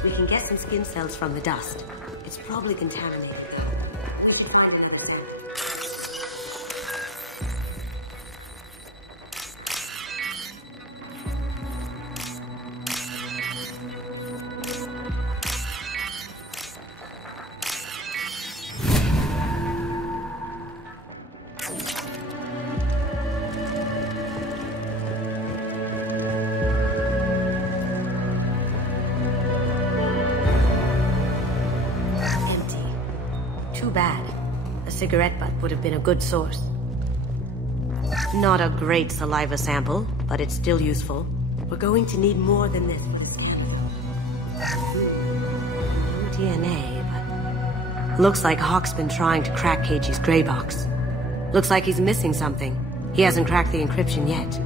We can get some skin cells from the dust. It's probably contaminated. We should find it in a sample. Cigarette butt would have been a good source. Not a great saliva sample, but it's still useful. We're going to need more than this for the scan. No DNA, but... Looks like Hawk's been trying to crack Keiji's gray box. Looks like he's missing something. He hasn't cracked the encryption yet.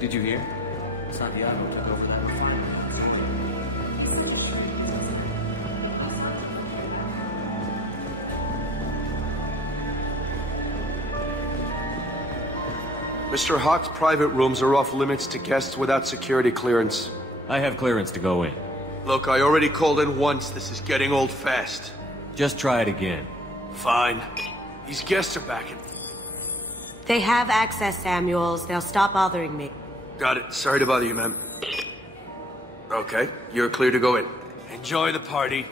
Did you hear? Santiago took over that refinery. Mr. Hawk's private rooms are off limits to guests without security clearance. I have clearance to go in. Look, I already called in once. This is getting old fast. Just try it again. Fine. These guests are back in. They have access, Samuels. They'll stop bothering me. Got it. Sorry to bother you, ma'am. Okay, you're clear to go in. Enjoy the party.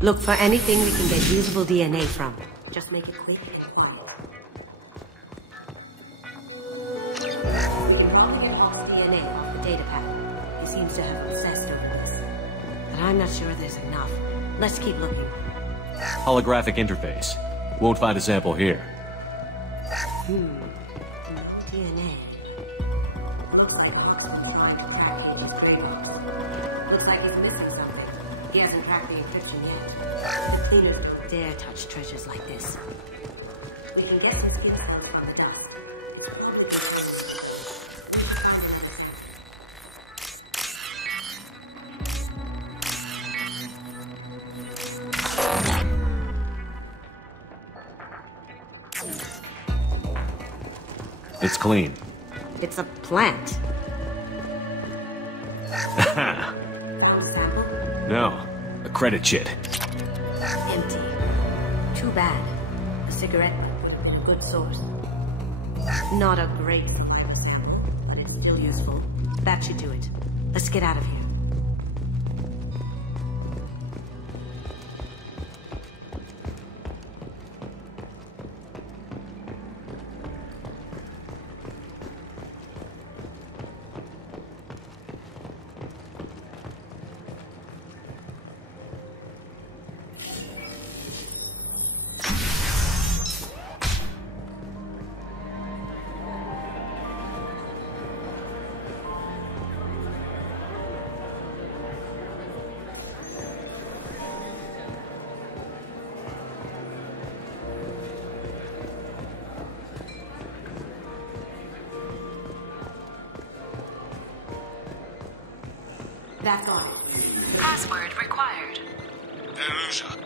Look for anything we can get usable DNA from. Just make it quick and quiet. We can probably get Hawk's DNA off the data pad. He seems to have obsessed over this. But I'm not sure there's enough. Let's keep looking. Holographic interface. Won't find a sample here. DNA. Looks like he's missing something. He hasn't cracked the encryption yet. The cleaner dare touch treasures like this. We can get his feet on the front desk. It's clean. It's a plant. Found a sample? No. A credit chit. Empty. Too bad. A cigarette. Good source. Not a great sample, but it's still useful. That should do it. Let's get out of here. That's all. Password required.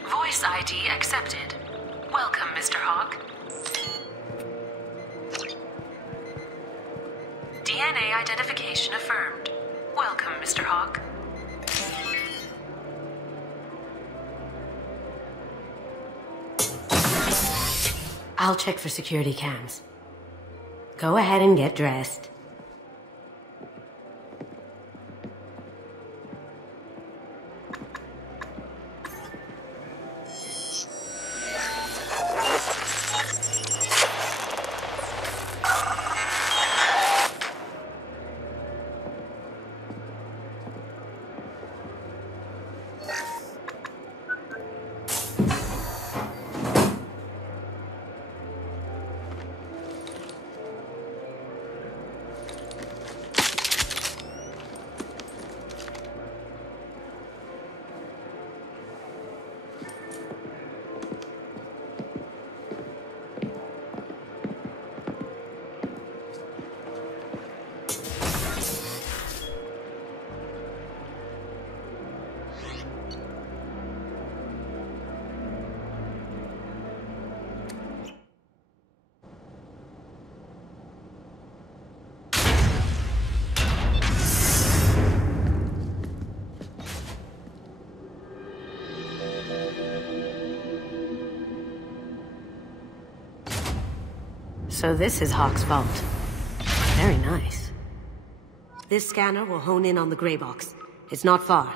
Voice ID accepted. Welcome, Mr. Hawk. DNA identification affirmed. Welcome, Mr. Hawk. I'll check for security cams. Go ahead and get dressed. So this is Hawk's vault. Very nice. This scanner will hone in on the gray box. It's not far.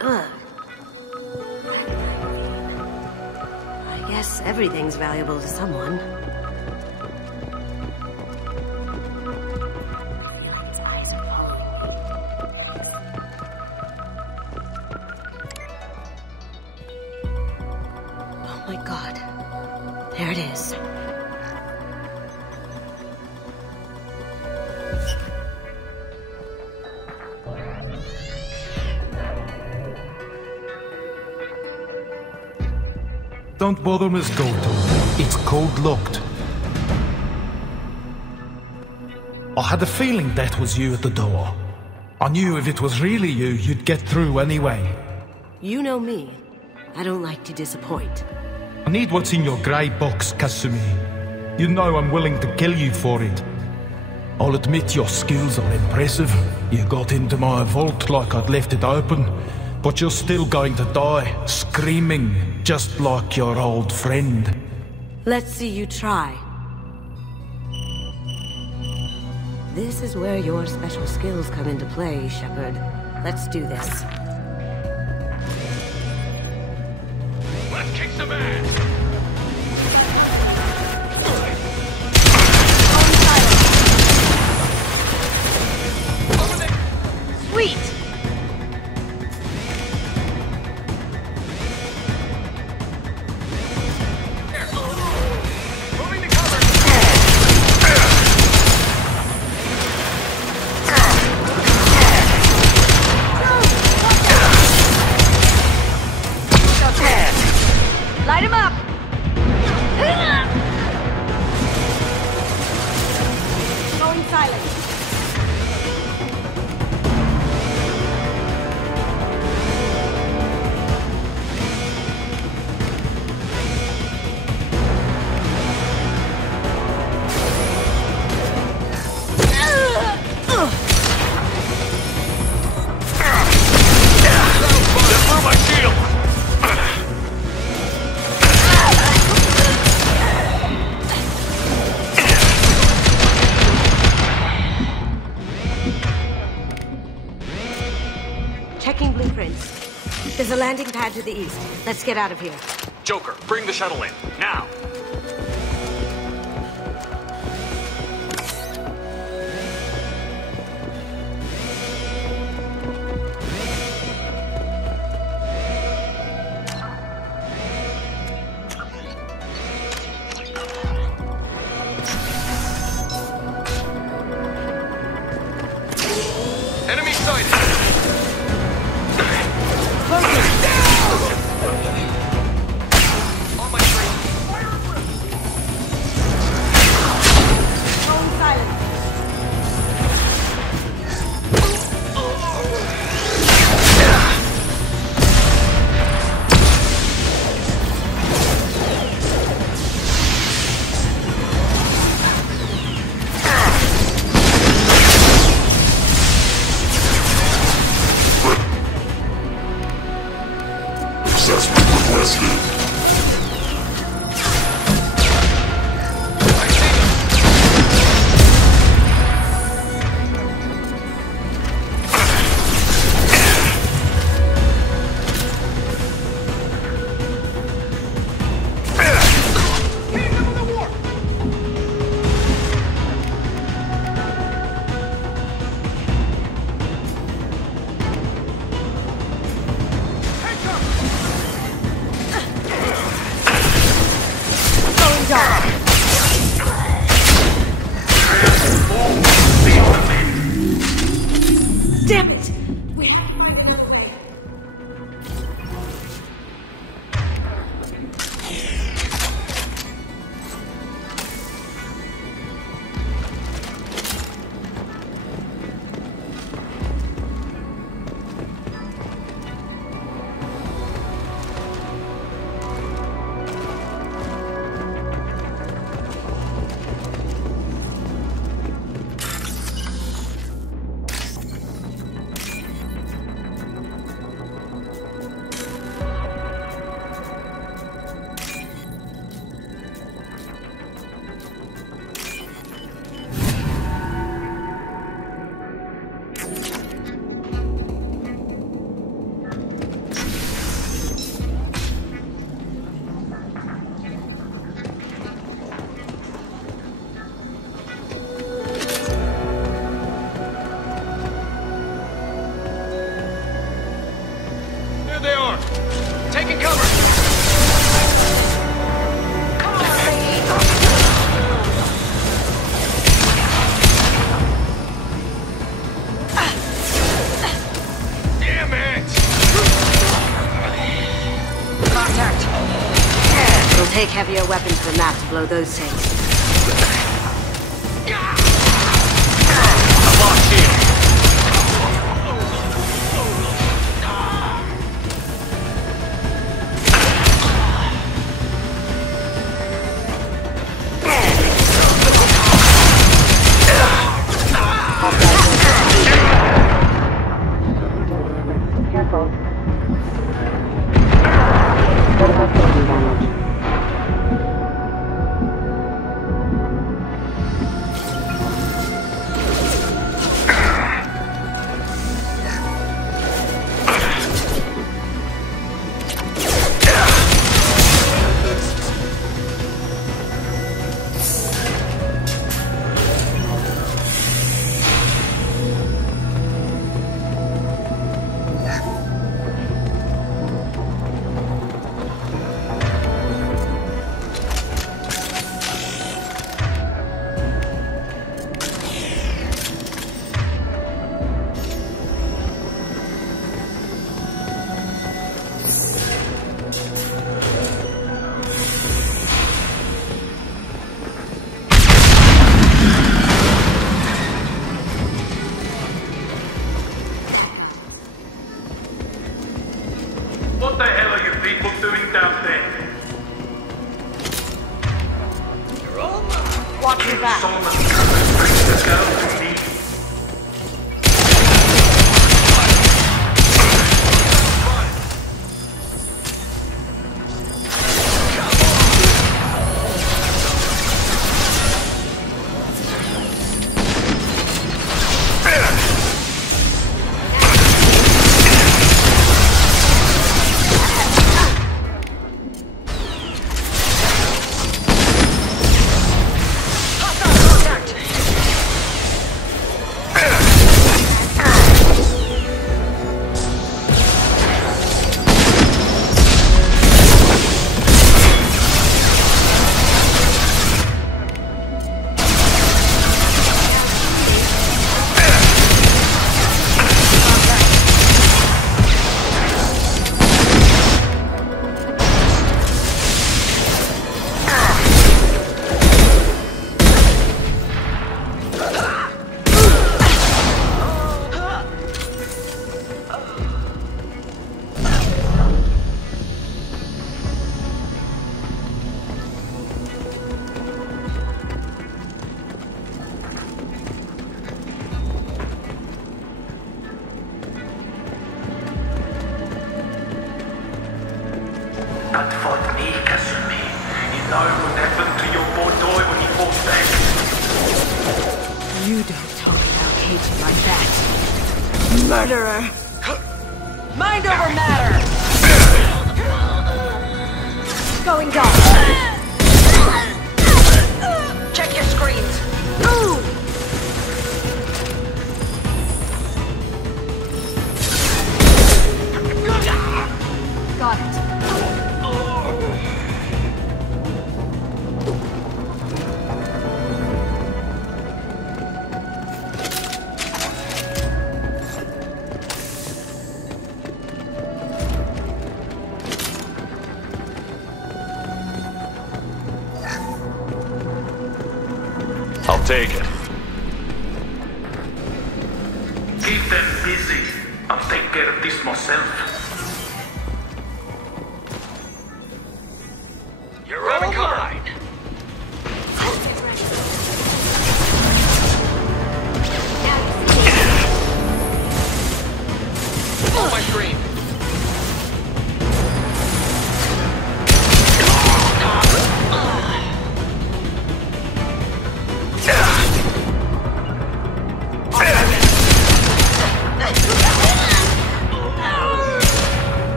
Ugh. I guess everything's valuable to someone. There it is. Don't bother, Miss Goto. It's code-locked. I had a feeling that was you at the door. I knew if it was really you, you'd get through anyway. You know me. I don't like to disappoint. I need what's in your grey box, Kasumi. You know I'm willing to kill you for it. I'll admit your skills are impressive. You got into my vault like I'd left it open, but you're still going to die, screaming, just like your old friend. Let's see you try. This is where your special skills come into play, Shepard. Let's do this. Let's kick some ass! Sweet! silent. Checking blueprints. There's a landing pad to the east. Let's get out of here. Joker, bring the shuttle in. Now! Enemy sighted! On my train! Phone silent. Assessment requested. Damn it! We have to find another way. There they are! Taking cover! Damn it! Contact. It'll take heavier weapons than that to blow those tanks. I'm locked in! Careful. You don't talk about caging like that. Murderer! Mind over matter! Going dark. Check your screens. Move! Got it. I'll take it. Keep them busy. I'll take care of this myself. You're running cover. On my screen.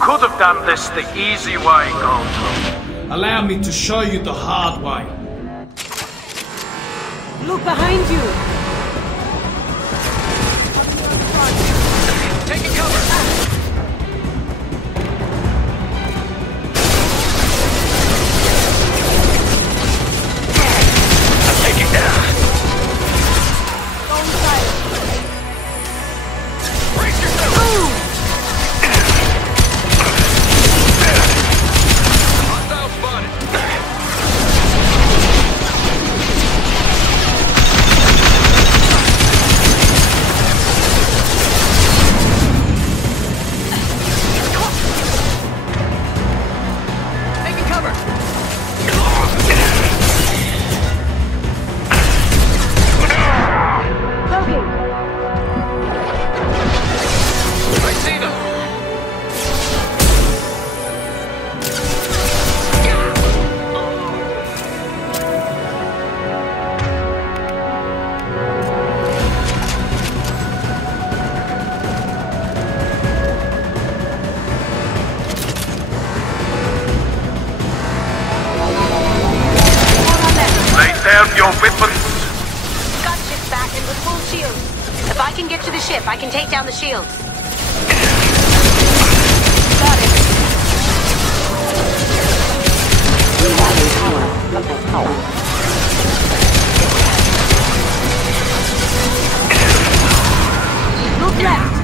Could have done this the easy way, Gold. Allow me to show you the hard way. Look behind you! Taking cover! I'm taking down! Brace yourself! Hostile spotted! Taking cover! I see them! Lay down your weapons. Gunship's back and with full shields. If I can get to the ship, I can take down the shields. Got it. Look left.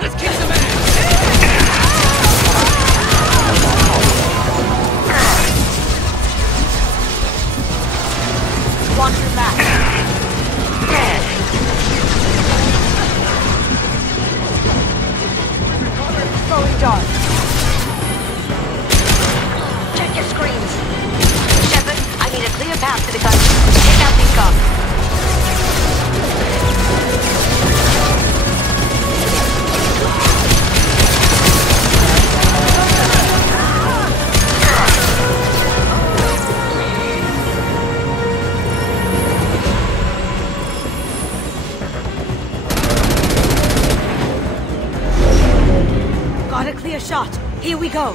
Let's kick some ass. clear shot. Here we go.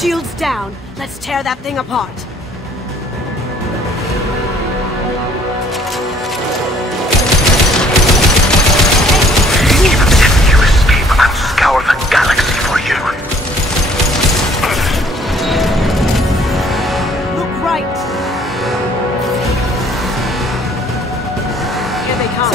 Shields down. Let's tear that thing apart. Even if you escape, I'll scour the galaxy for you. Look right. Here they come.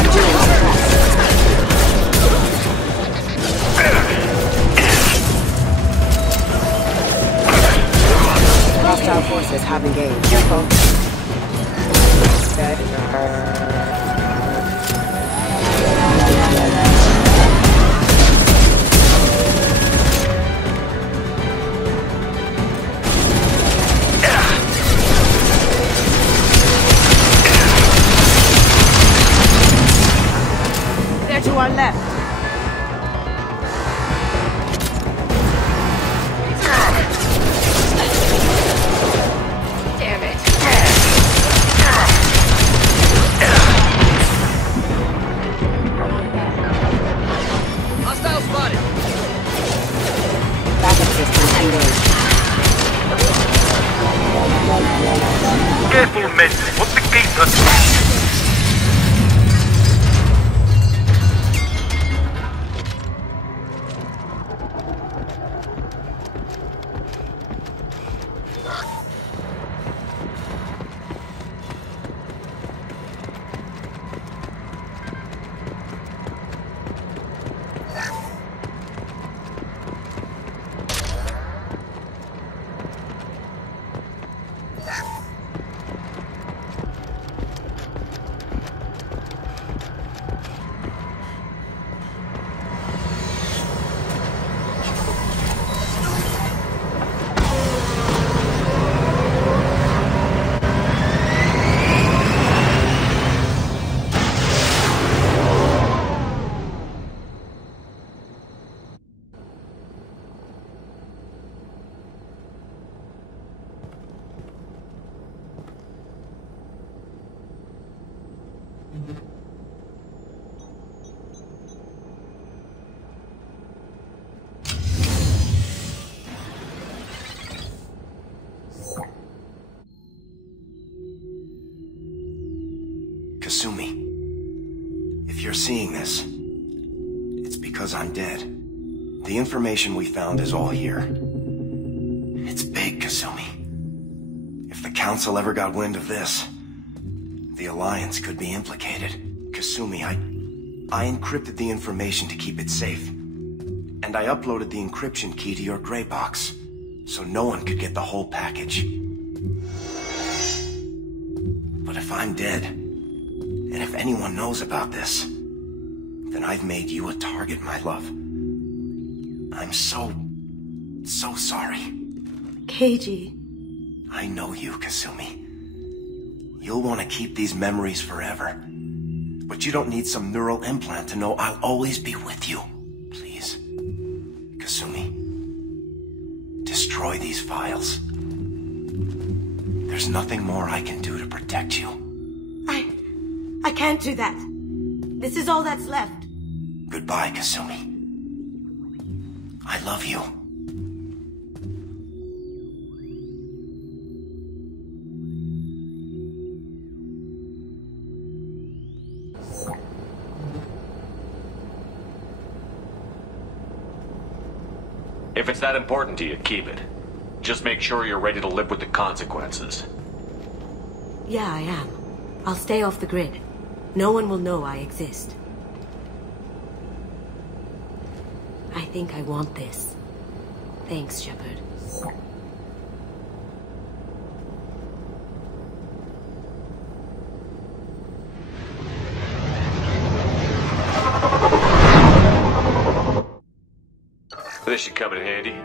Hostile forces have engaged. Careful. They're to our left. Careful, men. What's the gate touch? Kasumi, if you're seeing this, it's because I'm dead. The information we found is all here. It's big, Kasumi. If the Council ever got wind of this, the Alliance could be implicated. Kasumi, I encrypted the information to keep it safe. And I uploaded the encryption key to your gray box, so no one could get the whole package. But if I'm dead, and if anyone knows about this, then I've made you a target, my love. I'm so sorry. Keiji. I know you, Kasumi. You'll want to keep these memories forever. But you don't need some neural implant to know I'll always be with you. Please. Kasumi. Destroy these files. There's nothing more I can do to protect you. I can't do that. This is all that's left. Goodbye, Kasumi. I love you. If it's that important to you, keep it. Just make sure you're ready to live with the consequences. Yeah, I am. I'll stay off the grid. No one will know I exist. I think I want this. Thanks, Shepard. This should come in handy.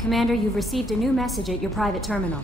Commander, you've received a new message at your private terminal.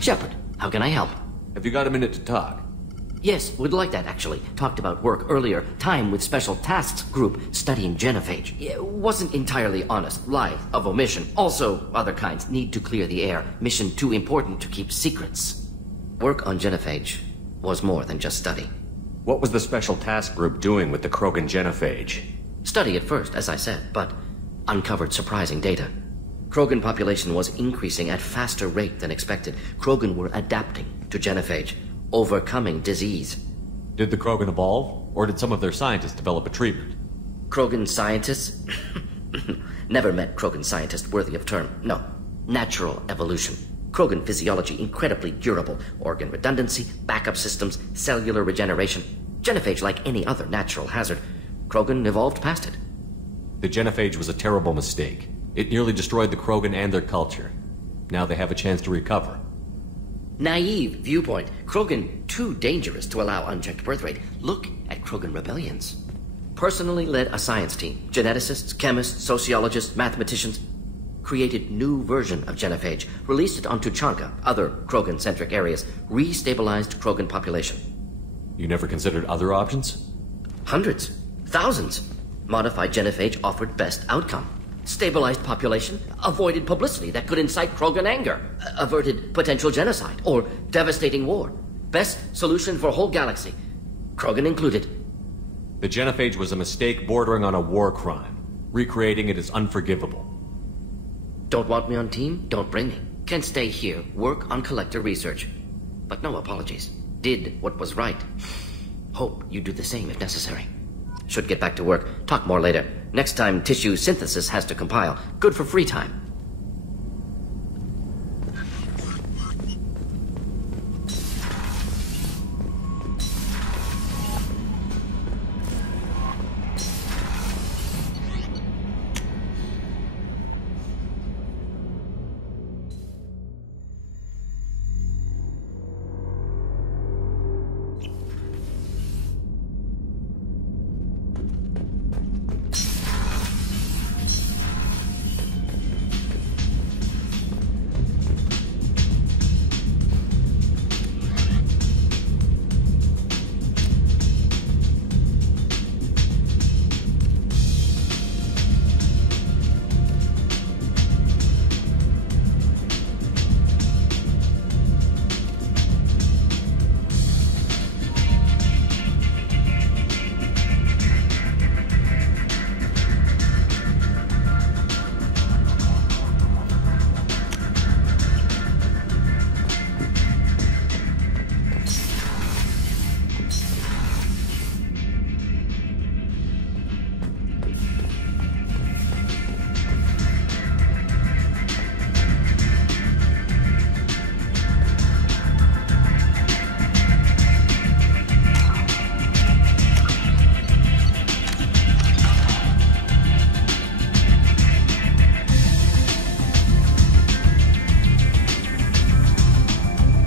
Shepard, how can I help? Have you got a minute to talk? Yes, would like that, actually. Talked about work earlier. Time with Special Tasks Group studying genophage. Wasn't entirely honest. Lie of omission. Also, other kinds. Need to clear the air. Mission too important to keep secrets. Work on genophage was more than just study. What was the Special Task Group doing with the Krogan genophage? Study at first, as I said, but uncovered surprising data. Krogan population was increasing at faster rate than expected. Krogan were adapting to genophage, overcoming disease. Did the Krogan evolve, or did some of their scientists develop a treatment? Krogan scientists? Never met Krogan scientist worthy of term. No. Natural evolution. Krogan physiology incredibly durable. Organ redundancy, backup systems, cellular regeneration. Genophage like any other natural hazard. Krogan evolved past it. The genophage was a terrible mistake. It nearly destroyed the Krogan and their culture. Now they have a chance to recover. Naive viewpoint. Krogan too dangerous to allow unchecked birth rate. Look at Krogan rebellions. Personally led a science team. Geneticists, chemists, sociologists, mathematicians. Created new version of genophage. Released it on Tuchanka, other Krogan-centric areas. Restabilized Krogan population. You never considered other options? Hundreds. Thousands. Modified genophage offered best outcome. Stabilized population, avoided publicity that could incite Krogan anger, averted potential genocide or devastating war. Best solution for whole galaxy. Krogan included. The genophage was a mistake bordering on a war crime. Recreating it is unforgivable. Don't want me on team? Don't bring me. Can stay here, work on collector research. But no apologies. Did what was right. Hope you do the same if necessary. Should get back to work. Talk more later. Next time tissue synthesis has to compile. Good for free time.